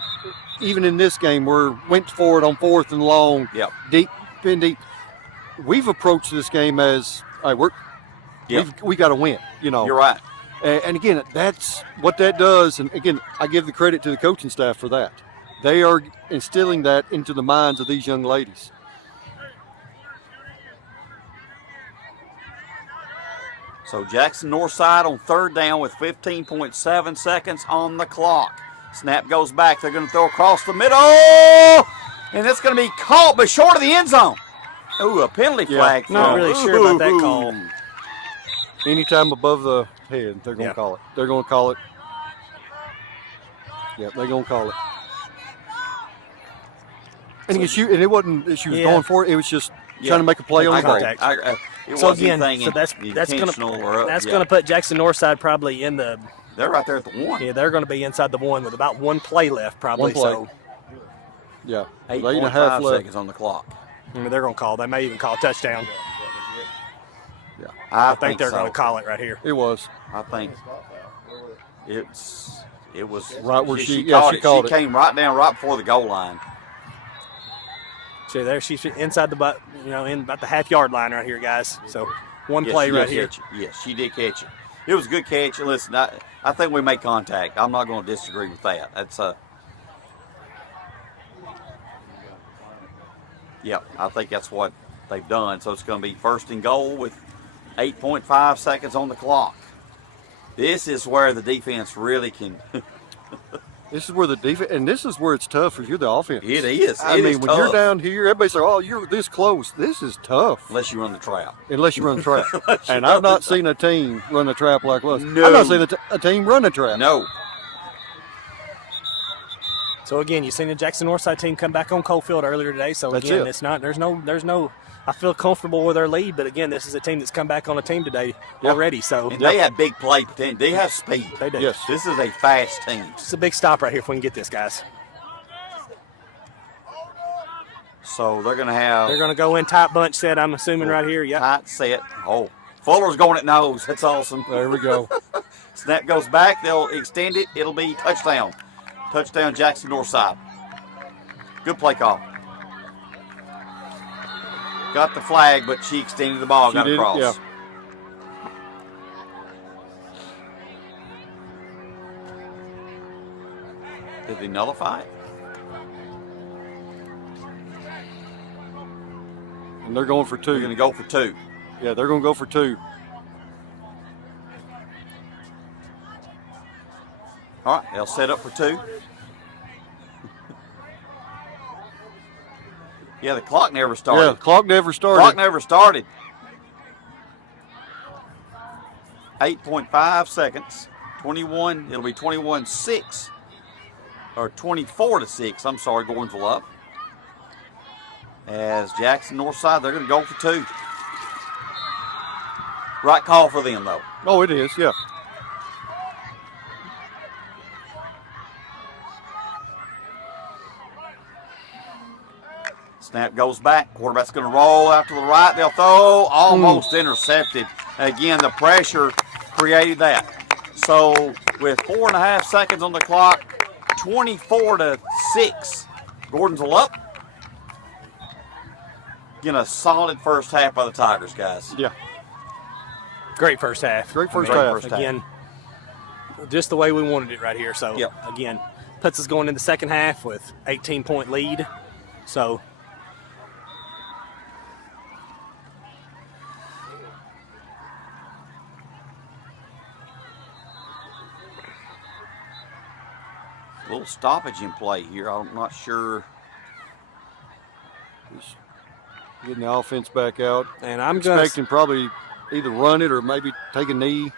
even in this game, where went for it on 4th and long, Yep. deep. We've approached this game as, all right, we got to win. You're right. And again, that's what that does. And again, I give the credit to the coaching staff for that. They are instilling that into the minds of these young ladies. So Jackson Northside on 3rd down with 15.7 seconds on the clock. Snap goes back. They're going to throw across the middle. And it's going to be caught, but short of the end zone. Ooh, a penalty flag. Not really sure about that call. Anytime above the head, they're going to call it. They're going to call it. Yep, they're going to call it. And it wasn't that she was going for it. It was just trying to make a play on the ball. It So wasn't again, anything that's intentional or going to put Jackson Northside probably in the. They're right there at the 1. Yeah, they're going to be inside the 1 with about 1 play left probably. One play. So Yeah, 8.5 seconds on the clock. they're going to call. They may even call a touchdown. Yeah, I think they're so. going to call it right here. it was. I think it was Right where she called called it. She came right down right before the goal line. See there, she's inside the in about the half-yard line right here, guys. So one Yes, play she right did here. catch it. Yes, she did catch it. It was a good catch. And listen, I think we made contact. I'm not going to disagree with that. That's Yep, I think that's what they've done. So it's going to be 1st and goal with 8.5 seconds on the clock. This is where the defense really can. This is where the defense, and this is where it's tough if you're the offense. It is. I mean, when you're down here, everybody says, "Oh, you're this close." This is tough. Unless you run the trap. Unless you run the trap. And I've not seen a team run a trap like us. No. I've not seen a team run a trap. No. So again, you've seen the Jackson Northside team come back on Coalfield earlier today. So That's again, it. it's not. There's no. I feel comfortable with their lead, but again, this is a team that's come back on a team today already. So And they have big play potential. They have speed. they do. Yes. This is a fast team. It's a big stop right here if we can get this, guys. So they're going to have They're going to go in tight bunch set. I'm assuming right here. Yep. tight set. Oh, Fuller's going at nose. That's awesome. There we go. Snap goes back. They'll extend it. It'll be touchdown. Touchdown Jackson Northside. Good play call. Got the flag, but she extended the ball. She Got did, across. yeah. Did they nullify it? And they're going for They're 2. going to go for 2. Yeah, they're going to go for 2. All right, they'll set up for 2. Yeah, the clock never started. Yeah, the clock never started. Clock never started. 8.5 seconds. 21. It'll be 21-6. Or 24-6. I'm sorry, Gordonsville up. As Jackson Northside, they're going to go for 2. Right call for them, though. Oh, it is, yeah. Snap goes back. Quarterback's going to roll out to the right. They'll throw. Almost intercepted. Again, the pressure created that. So with 4.5 seconds on the clock, 24-6. Gordonsville up. Again, a solid first half by the Tigers, guys. Yeah. Great first half. Great first Great half. first half. Again, just the way we wanted it right here. So Yep. again, puts us going in the second half with 18-point lead. So little stoppage in play here. I'm not sure. Just getting the offense back out. And I'm expecting probably either run it or maybe take a knee.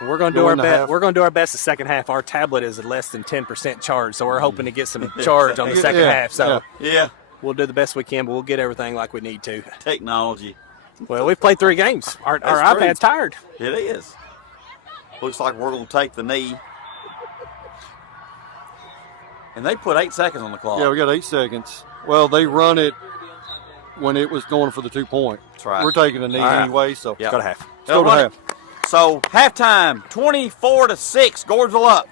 We're going to do our best. We're going to do our best the second half. Our tablet is at less than 10% charged, so we're hoping to get some charge on the second half. So we'll do the best we can, but we'll get everything like we need to. Technology. Well, we've played 3 games. Our iPad's tired. It is. Looks like we're going to take the knee. And they put 8 seconds on the clock. Yeah, we got 8 seconds. Well, they run it when it was going for the 2-point. That's right. We're taking a knee anyway, so let's go to half. Let's go to half. So halftime, 24-6, Gordonsville up.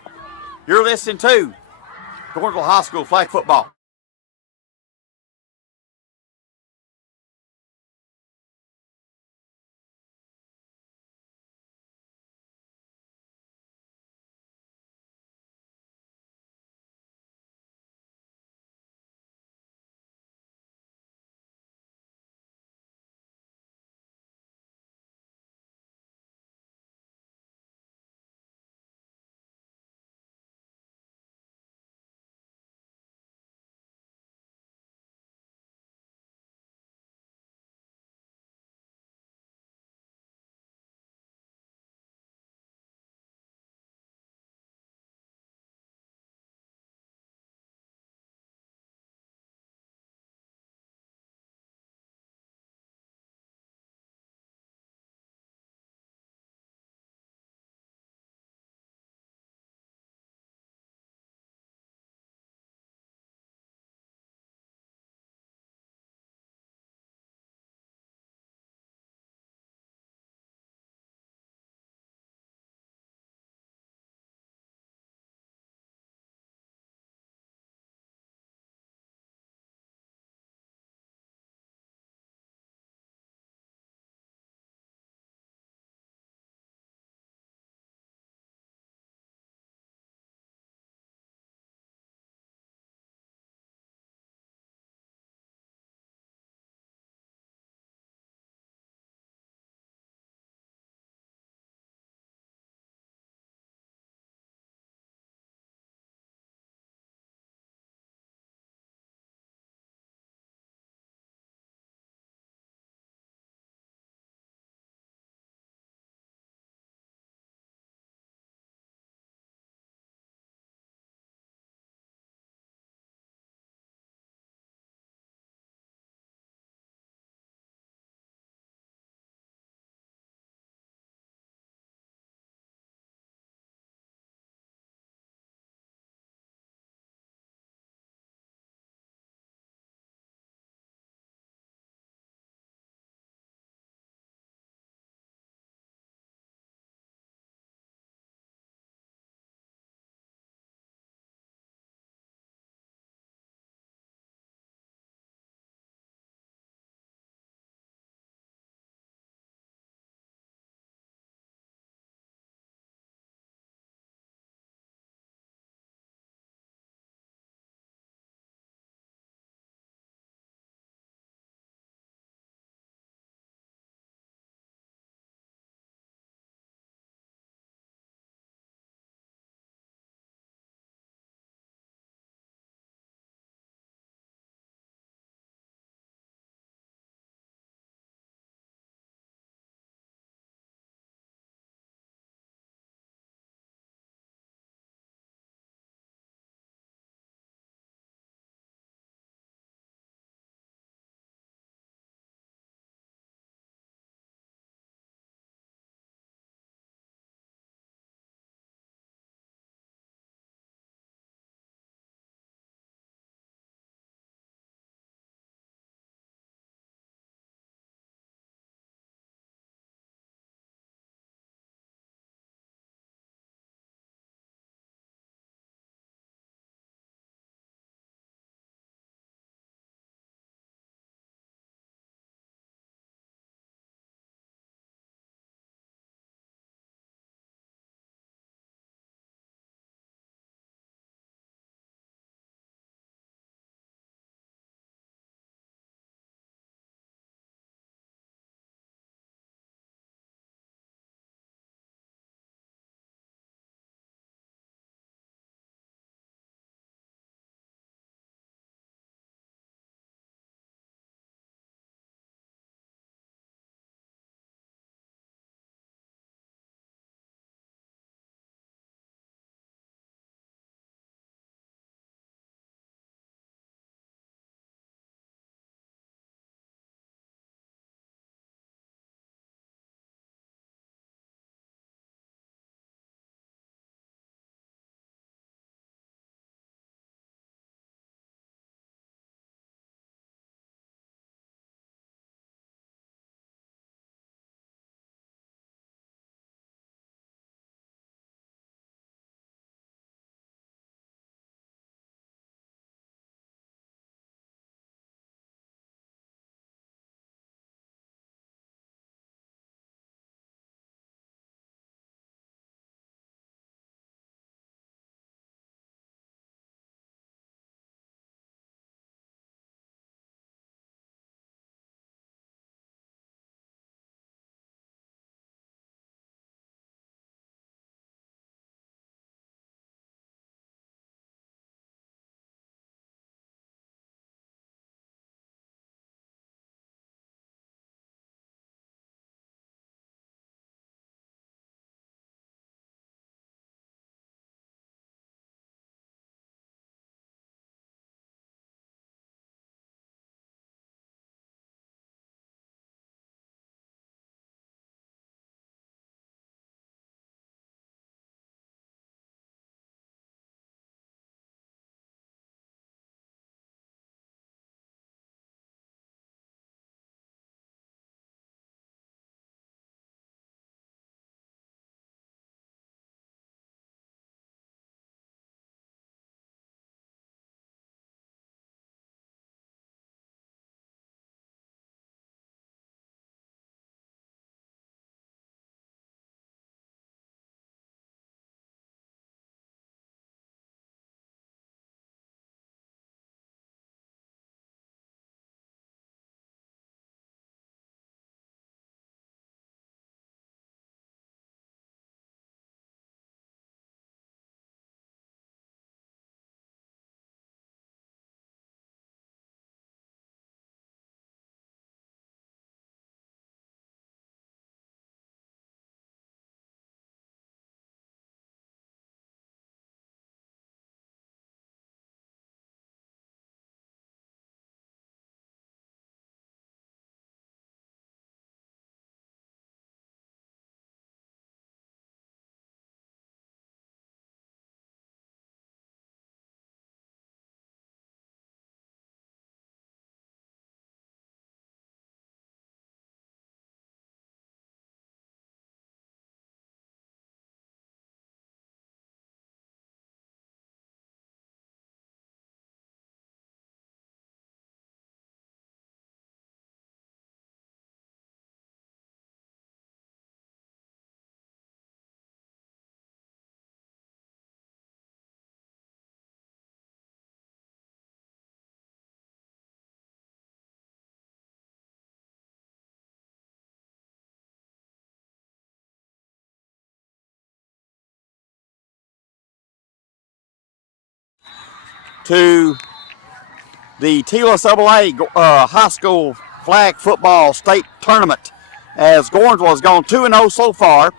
You're listening to Gordonsville High School flag football. to the TLSAA high school flag football state tournament, as Gordonsville has gone 2-0 so far.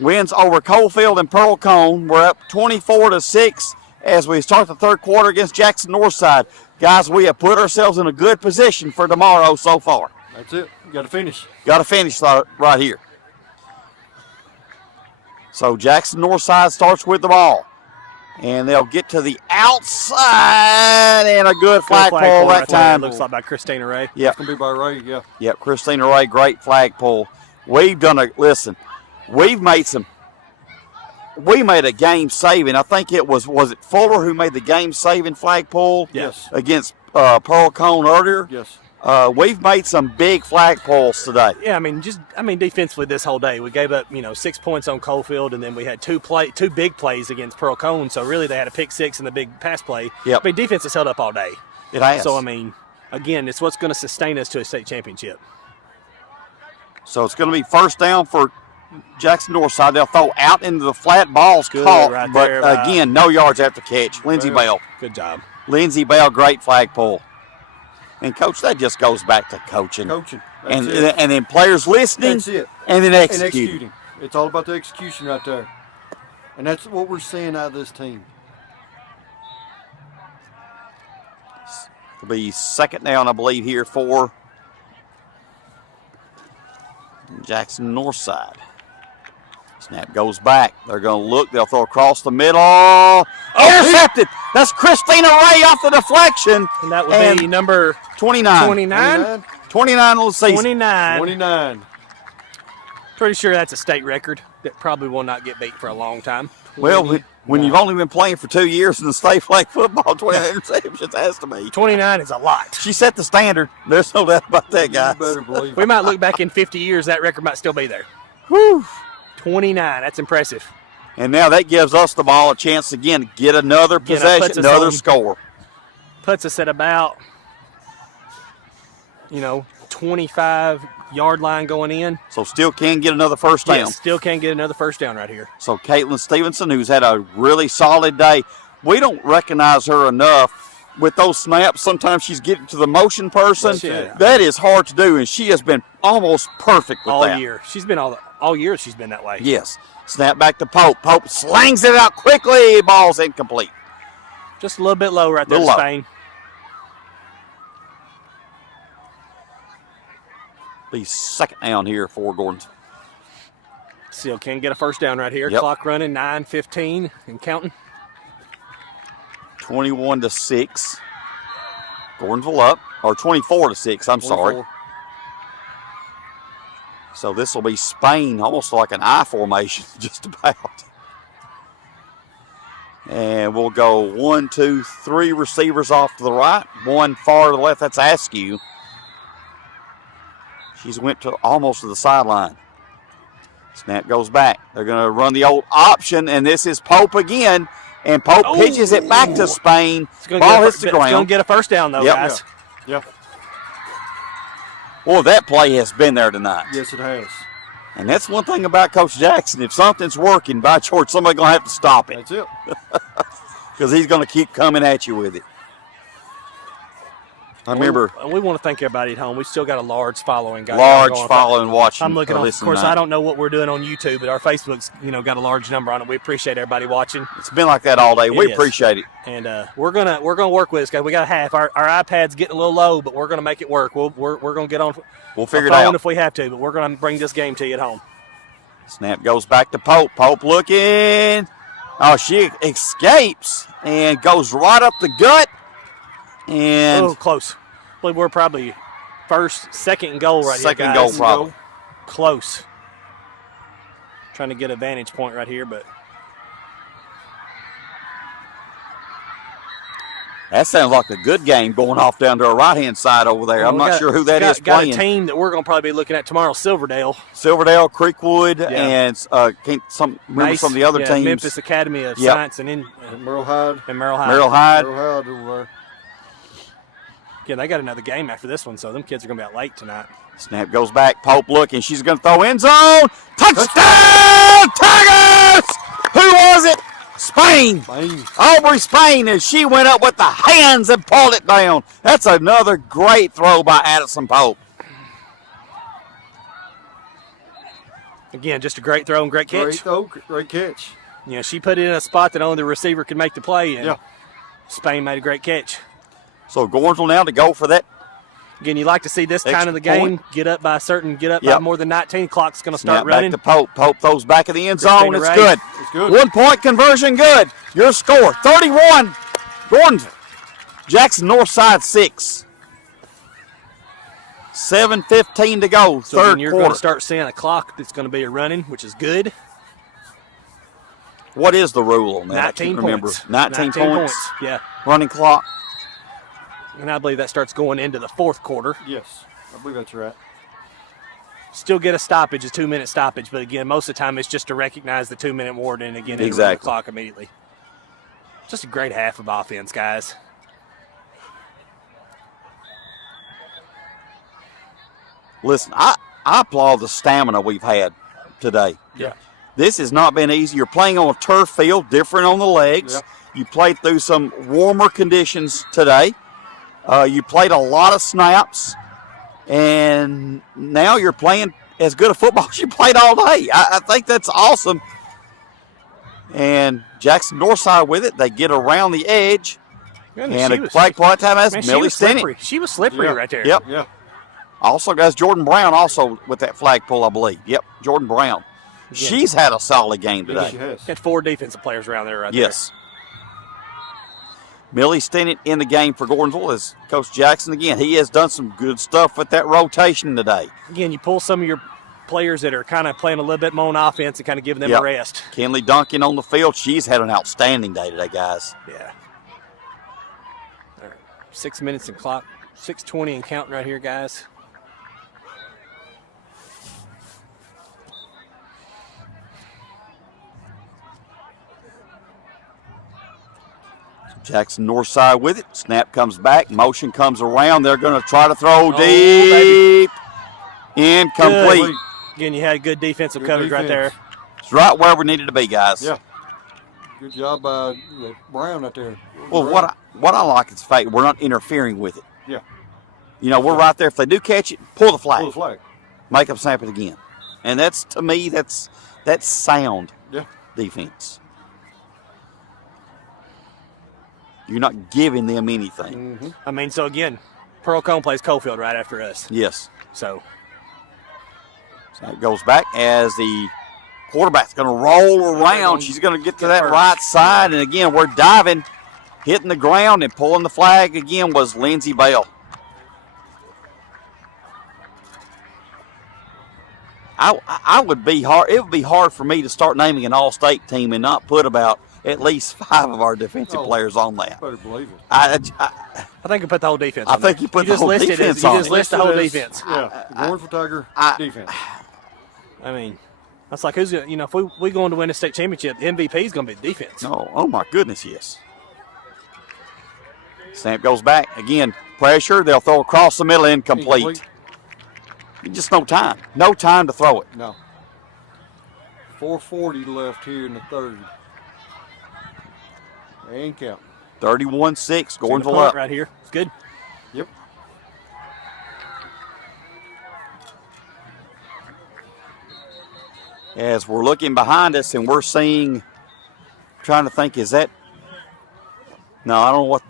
Wins over Coalfield and Pearl Cone. We're up 24-6 as we start the third quarter against Jackson Northside. Guys, we have put ourselves in a good position for tomorrow so far. That's it. Got to finish. Got to finish right here. So Jackson Northside starts with the ball. And they'll get to the outside, and a good flagpole that time. Looks like by Christina Ray. Yeah. It's going to be by Ray, yeah. Yep, Christina Ray, great flagpole. We made a game saving. I think it was it Fuller who made the game saving flagpole? Yes. Against Pearl Cone earlier? Yes. We've made some big flagpoles today. Yeah, defensively this whole day we gave up 6 points on Coalfield, and then we had two big plays against Pearl Cone. So really they had a pick six and the big pass play. Yep. Defense has held up all day. It has. So again, it's what's going to sustain us to a state championship. So it's going to be first down for Jackson Northside. They'll throw out into the flat balls Good caught, right but there, again, no yards after catch. Lindsey Bell. Good job. Lindsey Bell, great flagpole. And, Coach, that just goes back to coaching. And then players listening. That's it. And then executing. And executing. It's all about the execution right there. And that's what we're seeing out of this team. It'll be second down, I believe, here for Jackson Northside. Snap goes back. They're going to look. They'll throw across the middle. Intercepted. That's Christina Ray off the deflection. And that would be number 29. 29? 29 on the season. 29. Pretty sure that's a state record that probably will not get beat for a long time. Well, when you've only been playing for 2 years in the state flag football, 29 interceptions has to be. 29 is a lot. She set the standard. There's no doubt about that, guys. You better believe We might look back in 50 years, that record might still be there. Whew. 29, that's impressive. And now that gives us the ball a chance again to get another possession, another score. Puts us at about, 25-yard line going in. So still can get another first down. Yes, still can get another first down right here. So Caitlin Stevenson, who's had a really solid day, we don't recognize her enough with those snaps. Sometimes she's getting to the motion person. Yeah. That is hard to do, and she has been almost perfect with all that. year. She's been all year she's been that way. Yes. Snap back to Pope. Pope slings it out quickly. Ball's incomplete. Just a little bit low right there to Spain. Be second down here for Gordonsville. Still can get a first down right here. Yep. Clock running, 9:15 and counting. 21-6. Gordonsville up, or 24-6. I'm sorry. So this will be Spain, almost like an I formation, just about. And we'll go 1, 2, 3 receivers off to the right, one far to the left. That's Askew. She's went to almost to the sideline. Snap goes back. They're going to run the old option, and this is Pope again. And Pope pitches it back to Spain. Ball hits the ground. It's going to get a first down, though, guys. Yeah. Boy, that play has been there tonight. Yes, it has. And that's one thing about Coach Jackson. If something's working, by George, somebody's going to have to stop it. That's it. Because he's going to keep coming at you with it. I remember. We want to thank everybody at home. We still got a large following, guys. Large following watching. I'm looking on. Of course, I don't know what we're doing on YouTube, but our Facebook's got a large number on it. We appreciate everybody watching. It's been like that all day. We appreciate it. And we're gonna work with this guy. We got a half. Our iPad's getting a little low, but we're gonna make it work. We're gonna get on. We'll figure it out if we have to, but we're gonna bring this game to you at home. Snap goes back to Pope. Pope looking. Oh, she escapes and goes right up the gut. And close. I believe we're probably second and goal right here. Second goal, probably. Close. Trying to get a vantage point right here, but that sounds like a good game going off down to our right-hand side over there. I'm not sure who that is playing. Got a team that we're going to probably be looking at tomorrow, Silverdale. Silverdale, Creekwood, and some of the other teams. Memphis Academy of Science and Merle Hyde. Merle Hyde over there. Yeah, they got another game after this one, so them kids are going to be out late tonight. Snap goes back. Pope looking. She's going to throw end zone. Touchdown, Tigers! Who was it? Spain. Aubrey Spain, and she went up with the hands and pulled it down. That's another great throw by Addison Pope. Again, just a great throw and great catch. Great throw, great catch. You know, she put it in a spot that only the receiver could make the play, and Spain made a great catch. So Gordonsville now to go for that. Again, you like to see this kind of the game. Get up by more than 19. Clock's going to start Snap running. back to Pope. Pope throws back in the end zone. It's good. It's good. 1 point conversion good. Your score, 31, Gordonsville. Jackson Northside 6. 7:15 to go, So third you're quarter. going to start seeing a clock that's going to be running, which is good. What is the rule on that? 19 I can't remember. points. 19 points. Yeah. Running clock. And I believe that starts going into the fourth quarter. Yes, I believe that's right. Still get a stoppage, a 2-minute stoppage, but again, most of the time it's just to recognize the 2-minute warning and again, it'll run the clock immediately. Just a great half of offense, guys. Listen, I applaud the stamina we've had today. Yeah. This has not been easy. You're playing on a turf field, different on the legs. Yeah. You played through some warmer conditions today. You played a lot of snaps, and now you're playing as good a football as you played all day. I think that's awesome. And Jackson Northside with it. They get around the edge. Goodness, And a flag point time has Millie Stinnett. She was slippery right there. Yep. Yeah. Also, guys, Jordan Brown also with that flag pull, I believe. Yep, Jordan Brown. Yeah. She's had a solid game Yes, today. she has. Had 4 defensive players around there right Yes. Millie Stinnett in the game for Gordonsville is Coach Jackson again. He has done some good stuff with that rotation today. there. Again, you pull some of your players that are kind of playing a little bit more on offense and kind of giving them a rest. Kenley Duncan on the field. She's had an outstanding day today, guys. Yeah. All right. 6 minutes and clock. 6:20 and counting right here, guys. Jackson Northside with it. Snap comes back. Motion comes around. They're going to try to throw deep. baby. Incomplete. Good. Again, you had good defensive Good coverage right there. defense. It's right where we needed to be, guys. Yeah. Good job by Brown out there. Well, what I like is the fact we're not interfering with it. Yeah. You know, we're right there. If they do catch it, pull the flag. Pull the flag. Make them snap it again. And that's, to me, that's sound defense. You're not giving them anything. Mm-hmm. I mean, so again, Pearl Cone plays Cofield right after us. Yes. So So it goes back as the quarterback's going to roll around. She's going to get to that first. right side. And again, we're diving, hitting the ground, and pulling the flag again was Lindsey Bell. I would be hard. It would be hard for me to start naming an all-state team and not put about at least 5 of our defensive players on that. Better believe it. I think you put the whole defense on think there. you put the just whole listed defense You on just it. list the whole Listed as- defense. Yeah. Gordonsville Tiger defense. I mean, that's like, if we going to win a state championship, the MVP is going to be the defense. No, oh my goodness, yes. Snap goes back. Again, pressure. They'll throw across the middle, incomplete. Just no time. No time to throw it. No. 4:40 left here in the third. And count. 31-6, Gordonsville point up. right here. It's good. Yep. As we're looking behind us and we're seeing, trying to think, is that, no, I don't know what,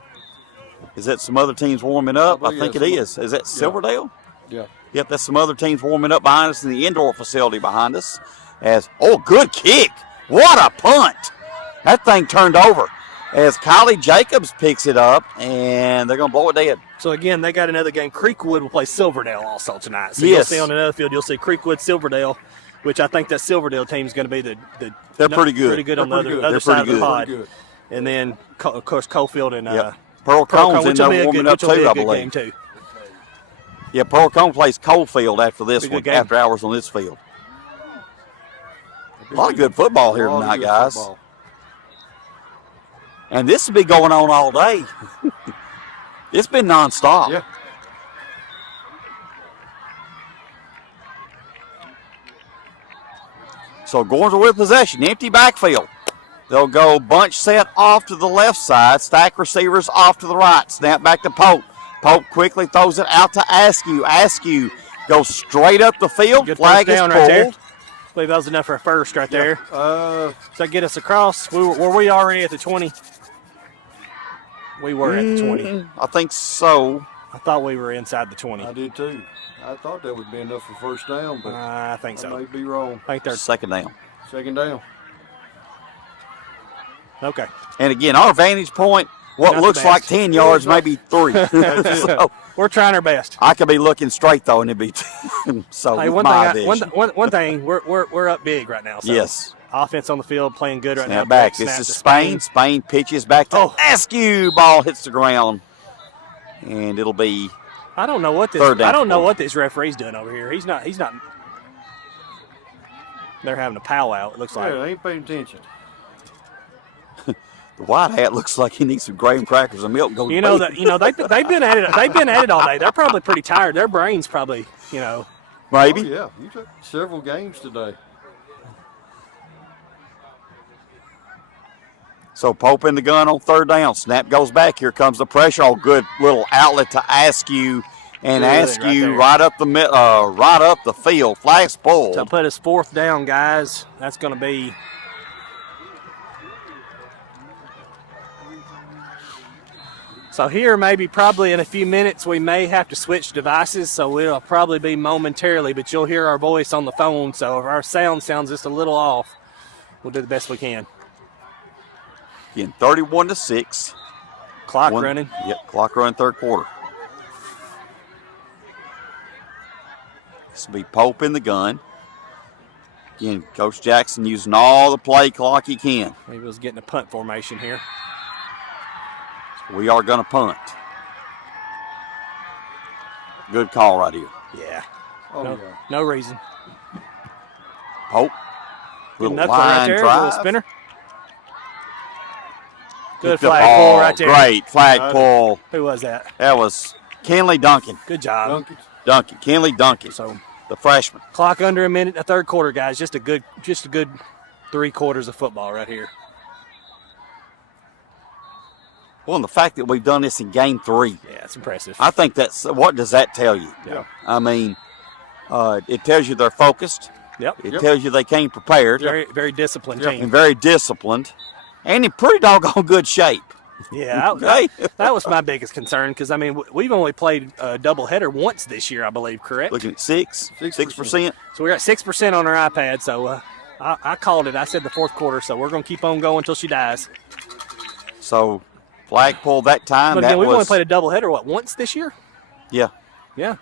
is that some other teams warming up? I think it is. Is that Silverdale? Yeah. Yep, that's some other teams warming up behind us in the indoor facility behind us. Good kick. What a punt. That thing turned over as Kylie Jacobs picks it up, and they're going to blow it dead. So, again, they got another game. Creekwood will play Silverdale also tonight. So, Yes. you'll see on another field, you'll see Creekwood, Silverdale, which I think that Silverdale team is going to be They're pretty good. Pretty good on the They're pretty good. other They're side of pretty the good. pod. And then, of course, Cofield and Pearl Cone's in which will be there a warming good, up which will be too, a I good believe. game too. Yeah, Pearl Cone plays Coalfield after this Be a good one, game. after hours on this field. A lot of good football here A lot of tonight, good guys. football. And this will be going on all day. It's been nonstop. Yeah. So Gordonsville with possession, empty backfield. They'll go bunch set off to the left side, stack receivers off to the right. Snap back to Pope. Pope quickly throws it out to Askew. Askew goes straight up the field. Good Flag first is down pulled. right there. I believe that was enough for a first right there. Does that get us across? Were we already at the 20? We were at the 20. I think so. I thought we were inside the 20. I did too. I thought that would be enough for first down, but I think I so. may be wrong. I think they're Second down. Second down. okay. And again, our vantage point, what Not the looks best. like 10 yards, maybe 3. So We're trying our best. I could be looking straight though, and it'd be so. Hey, with one my thing, vision. one thing, we're up big right now. So Yes. offense on the field playing good right now. Snap back. Snap This is to Spain. Spain pitches back to Oh. Askew. Ball hits the ground, and it'll be. I don't know what this. Third down I don't know for what this referee's doing over here. He's not. They're having a powwow. It looks like. Yeah, I ain't paying attention. The white hat looks like he needs some graham crackers and milk. Go to You know bed. that. You know they've been at it. They've been at it all day. They're probably pretty tired. Their brains probably. Maybe. Oh, yeah, you took several games today. So Pope in the gun on third down. Snap goes back. Here comes the pressure. Oh, good little outlet to Askew, and Good, Askew right right up the field. Flags pulled. To put us fourth down, guys. That's going to be. So here, maybe probably in a few minutes, we may have to switch devices. So it'll probably be momentarily, but you'll hear our voice on the phone. So if our sound sounds just a little off, we'll do the best we can. Again, 31-6. Clock running. Yep, clock running third quarter. This will be Pope in the gun. Again, Coach Jackson using all the play clock he can. He was getting a punt formation here. We are going to punt. Good call right here. Yeah. Oh, No, yeah. no reason. Pope. Good Little knuckle right line there. drive. Little spinner. Good Picked up flag all pull right there. Great flag pull. Who was that? That was Kenley Duncan. Good job. Kenley Duncan, So the freshman. clock under a minute, a third quarter, guys. Just a good 3 quarters of football right here. Well, and the fact that we've done this in game 3, Yeah, it's impressive. I think what does that tell you? Yeah. I mean, it tells you they're focused. Yep. It tells you they came prepared Very, very disciplined and team. very disciplined and in pretty doggone good shape. Yeah, Okay. that was my biggest concern because, I mean, we've only played a doubleheader once this year, I believe, correct? Looking at 6%. So we're at 6% on our iPad. So I called it. I said the fourth quarter. So we're going to keep on going until she dies. So flag pull that time. But That again, we've only was, played a doubleheader, once this year? yeah. Yeah.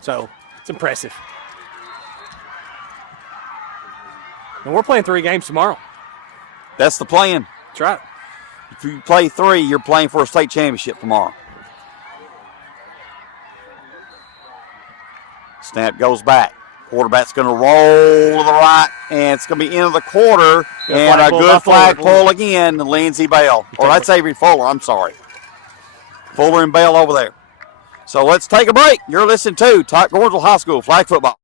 So it's impressive. And we're playing 3 games tomorrow. That's the plan. That's right. If you play 3, you're playing for a state championship tomorrow. Snap goes back. Quarterback's going to roll to the right, and it's going to be into the quarter. Good And flag a pull good by flag Fuller. pull again, Lindsey Bell. Or that's Avery Fuller, I'm sorry. Fuller and Bell over there. So let's take a break. You're listening to Top Gordonsville High School Flag Football.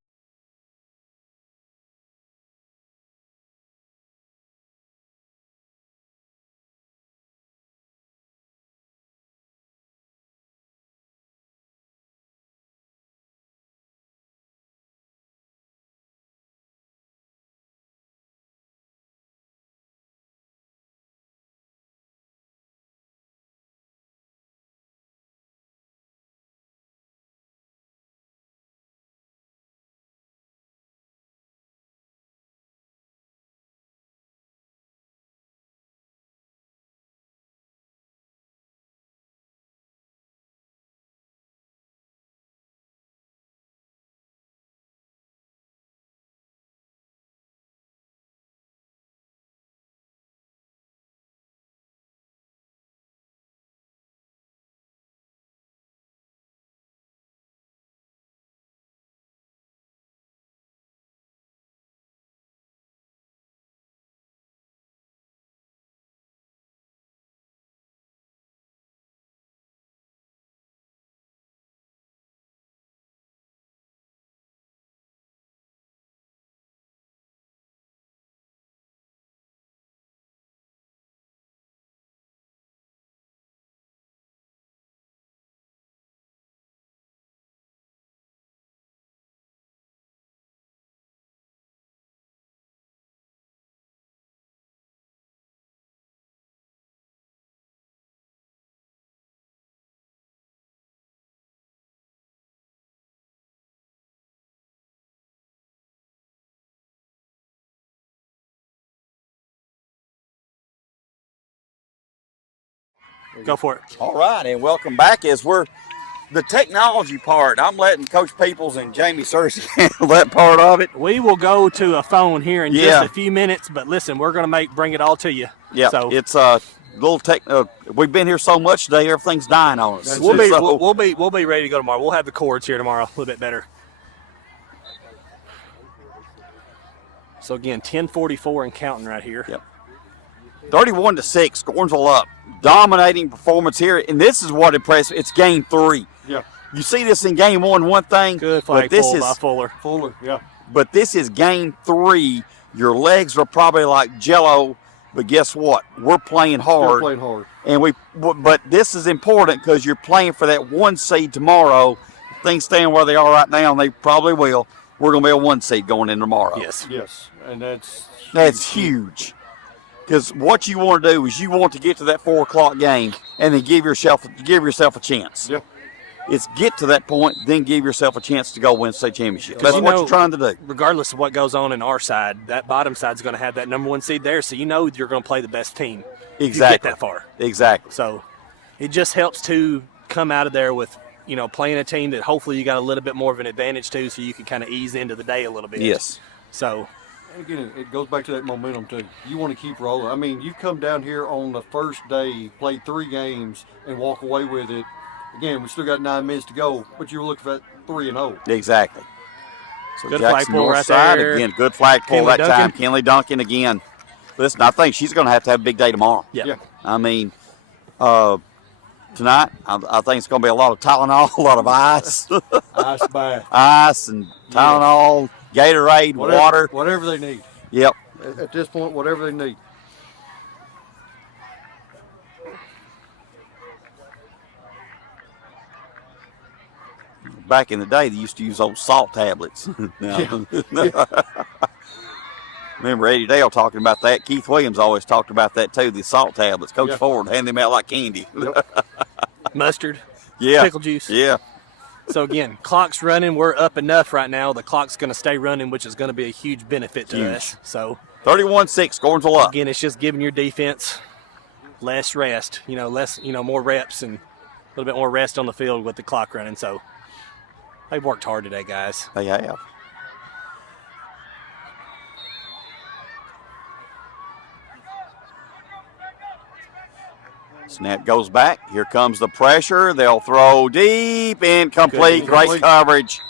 Go for it. All right, and welcome back. As we're the technology part, I'm letting Coach Peoples and Jamie Searcy handle that part of it. We will go to a phone here in just a few minutes, but listen, we're going to bring it all to you. Yeah, so it's a little tech. We've been here so much today, everything's dying on us. We'll be ready to go tomorrow. We'll have the cords here tomorrow a little bit better. So again, 10:44 and counting right here. Yep. 31-6, Gordonsville up. Dominating performance here, and this is what impressed me. It's game 3. Yeah. You see this in game 1, one thing. Good flag pull by Fuller. Fuller, yeah. But this is game 3. Your legs are probably like jello, but guess what? We're playing hard. We're playing hard. And but this is important because you're playing for that 1 seed tomorrow. If things stand where they are right now, and they probably will. We're going to be a 1 seed going in tomorrow. Yes. Yes, and that's huge. Because what you want to do is you want to get to that 4 o'clock game and then give yourself a chance. Yeah. It's get to that point, then give yourself a chance to go win state championship. That's what you're trying to do. Regardless of what goes on in our side, that bottom side's going to have that number 1 seed there, so you know you're going to play the best team. Exactly. You get that far. Exactly. So it just helps to come out of there with, playing a team that hopefully you got a little bit more of an advantage to, so you can kind of ease into the day a little bit. Yes. So. And again, it goes back to that momentum too. You want to keep rolling. I mean, you come down here on the first day, play 3 games, and walk away with it. Again, we still got 9 minutes to go, but you're looking at 3-0. Exactly. So good Jackson flag pull North right side there. again. Good flag pull Kenley that time. Kenley Duncan again. Listen, I think she's going to have a big day tomorrow. Yeah. I mean, tonight, I think it's going to be a lot of Tylenol, a lot of ice. Ice bath. Ice and Tylenol, Gatorade, water. Whatever they need. Yep. At this point, whatever they need. Back in the day, they used to use those salt tablets. Remember Eddie Dale talking about that. Keith Williams always talked about that too, the salt tablets. Coach Ford handed them out like candy. Mustard. Yeah. Pickle juice. Yeah. So again, clock's running. We're up enough right now. The clock's going to stay running, which is going to be a huge benefit to us. So 31-6, Gordonsville up. Again, it's just giving your defense less rest. More reps and a little bit more rest on the field with the clock running. So they've worked hard today, guys. They have. Snap goes back. Here comes the pressure. They'll throw deep, incomplete. Great coverage.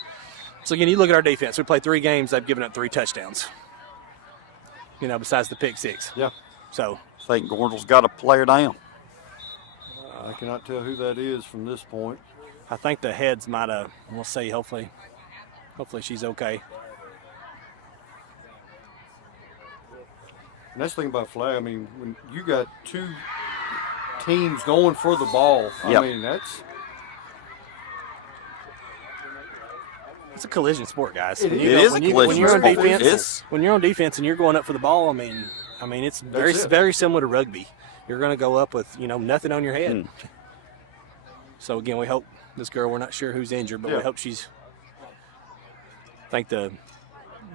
So, again, you look at our defense. We played 3 games. They've given up 3 touchdowns, besides the pick 6. Yeah. So I think Gordonsville's got a player down. I cannot tell who that is from this point. I think the heads might have, we'll see, hopefully she's okay. And that's the thing about flag. I mean, when you got 2 teams going for the ball, I mean, it's a collision sport, guys. It is a collision sport. When you're on defense and you're going up for the ball, I mean, it's very similar to rugby. You're going to go up with, nothing on your head. So, again, we hope this girl, we're not sure who's injured, but we hope she's, I think the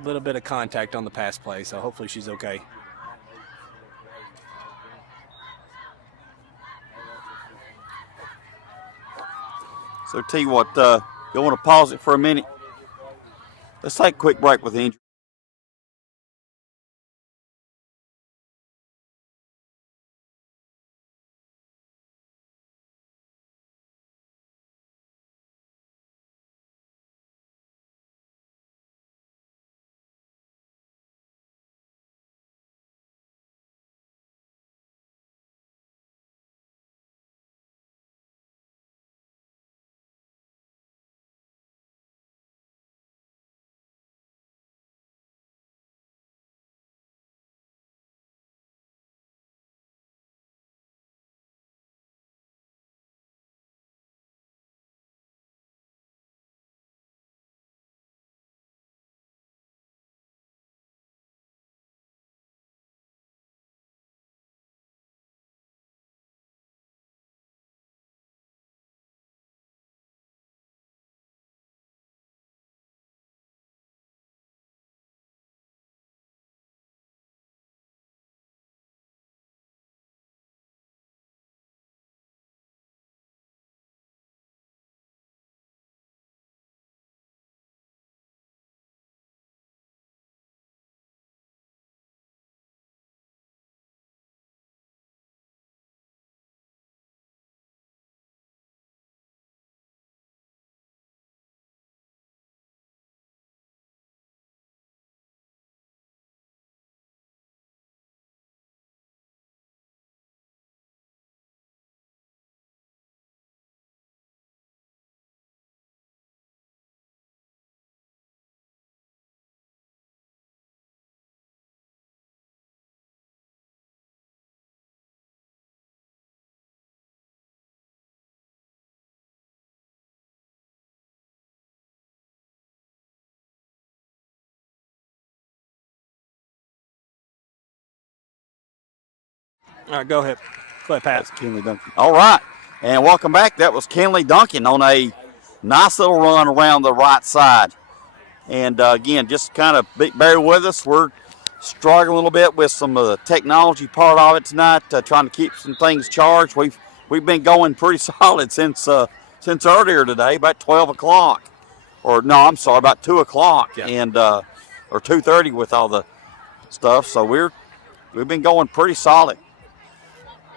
little bit of contact on the pass play, so hopefully she's okay. So, tell you what, you want to pause it for a minute? Let's take a quick break with the injury. All right, go ahead. Go ahead, Pat. That's Kenley Duncan. All right, and welcome back. That was Kenley Duncan on a nice little run around the right side. And again, just kind of bear with us. We're struggling a little bit with some of the technology part of it tonight, trying to keep some things charged. We've been going pretty solid since earlier today, about 12 o'clock. Or no, I'm sorry, about 2 o'clock, yeah. And or 2:30 with all the stuff. So we've been going pretty solid.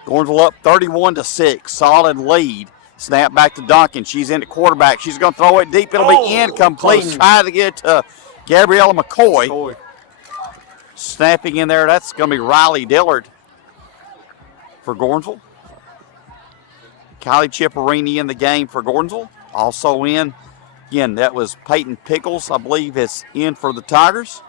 Gordonsville up 31-6, solid lead. Snap back to Duncan. She's in at quarterback. She's going to throw it deep. It'll be incomplete. Close. Try to get it to Gabriella McCoy. Snapping in there. That's going to be Riley Dillard for Gordonsville. Kylie Chipperini in the game for Gordonsville. Also in, again, that was Peyton Pickles, I believe, is in for the Tigers.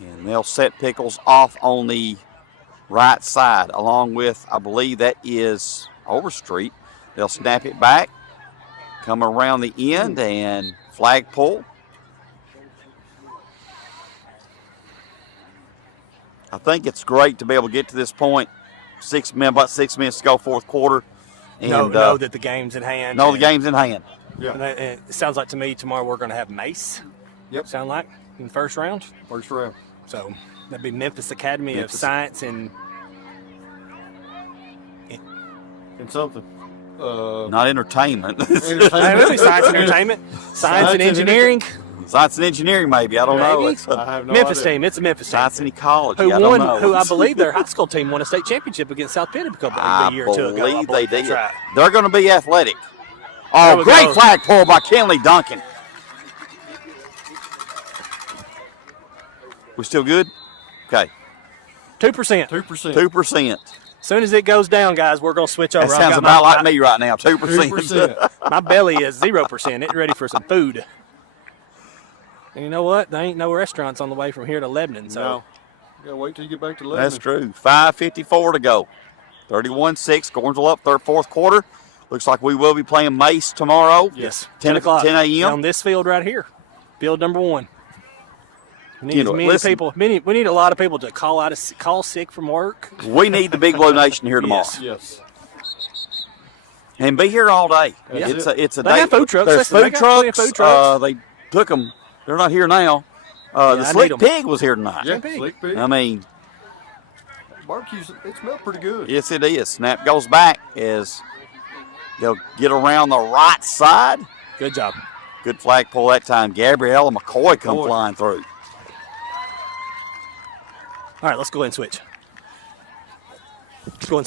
And they'll set Pickles off on the right side, along with, I believe that is Overstreet. They'll snap it back, come around the end, and flag pull. I think it's great to be able to get to this point. About 6 minutes to go, fourth quarter. And know that the game's in hand. the game's in hand. Yeah. And it sounds like to me tomorrow we're going to have Mace. Yep. Sound like in the first round. First round. So that'd be Memphis Academy of Science and something. Not entertainment. maybe Science and Entertainment, Science and Engineering. Science and engineering, maybe. I don't know. Maybe. It's I have no Memphis idea. team. It's a Memphis team. Science and ecology. Who I don't won? know. Who I believe their high school team won a state championship against South Penn a year or two ago. I believe they did. That's right. They're going to be athletic. There Oh, we great go. flag pull by Kenley Duncan. We still good? Okay. 2%. 2%. 2%. As soon as it goes down, guys, we're going to switch over. That I've sounds got about like me right now. 2%. 2%. My belly is 0%. It's ready for some food. And you know what? There ain't no restaurants on the way from here to Lebanon. So No. You gotta wait till you get back to Lebanon. That's true. 5:54 to go. 31-6. Gordonsville up fourth quarter. Looks like we will be playing Mace tomorrow. yes, 10 o'clock 10 a.m. on this field right here, field number 1. We need You as know, many listen. people. We need a lot of people to call sick from work. We need the Big Blue Nation here tomorrow. Yes. Yes. And be here all day. That's It's a They day. have food trucks. There's Listen, they food got plenty of trucks. food trucks. They took them. They're not here now. The I need Slick 'em. Pig was here tonight. Yeah, Pig. Slick Pig. I mean, Barbecues, it smells pretty good. yes, it is. Snap goes back as they'll get around the right side. Good job. Good flag pull that time. Gabriella McCoy come flying through. All right, let's go ahead and switch. Let's go ahead and switch.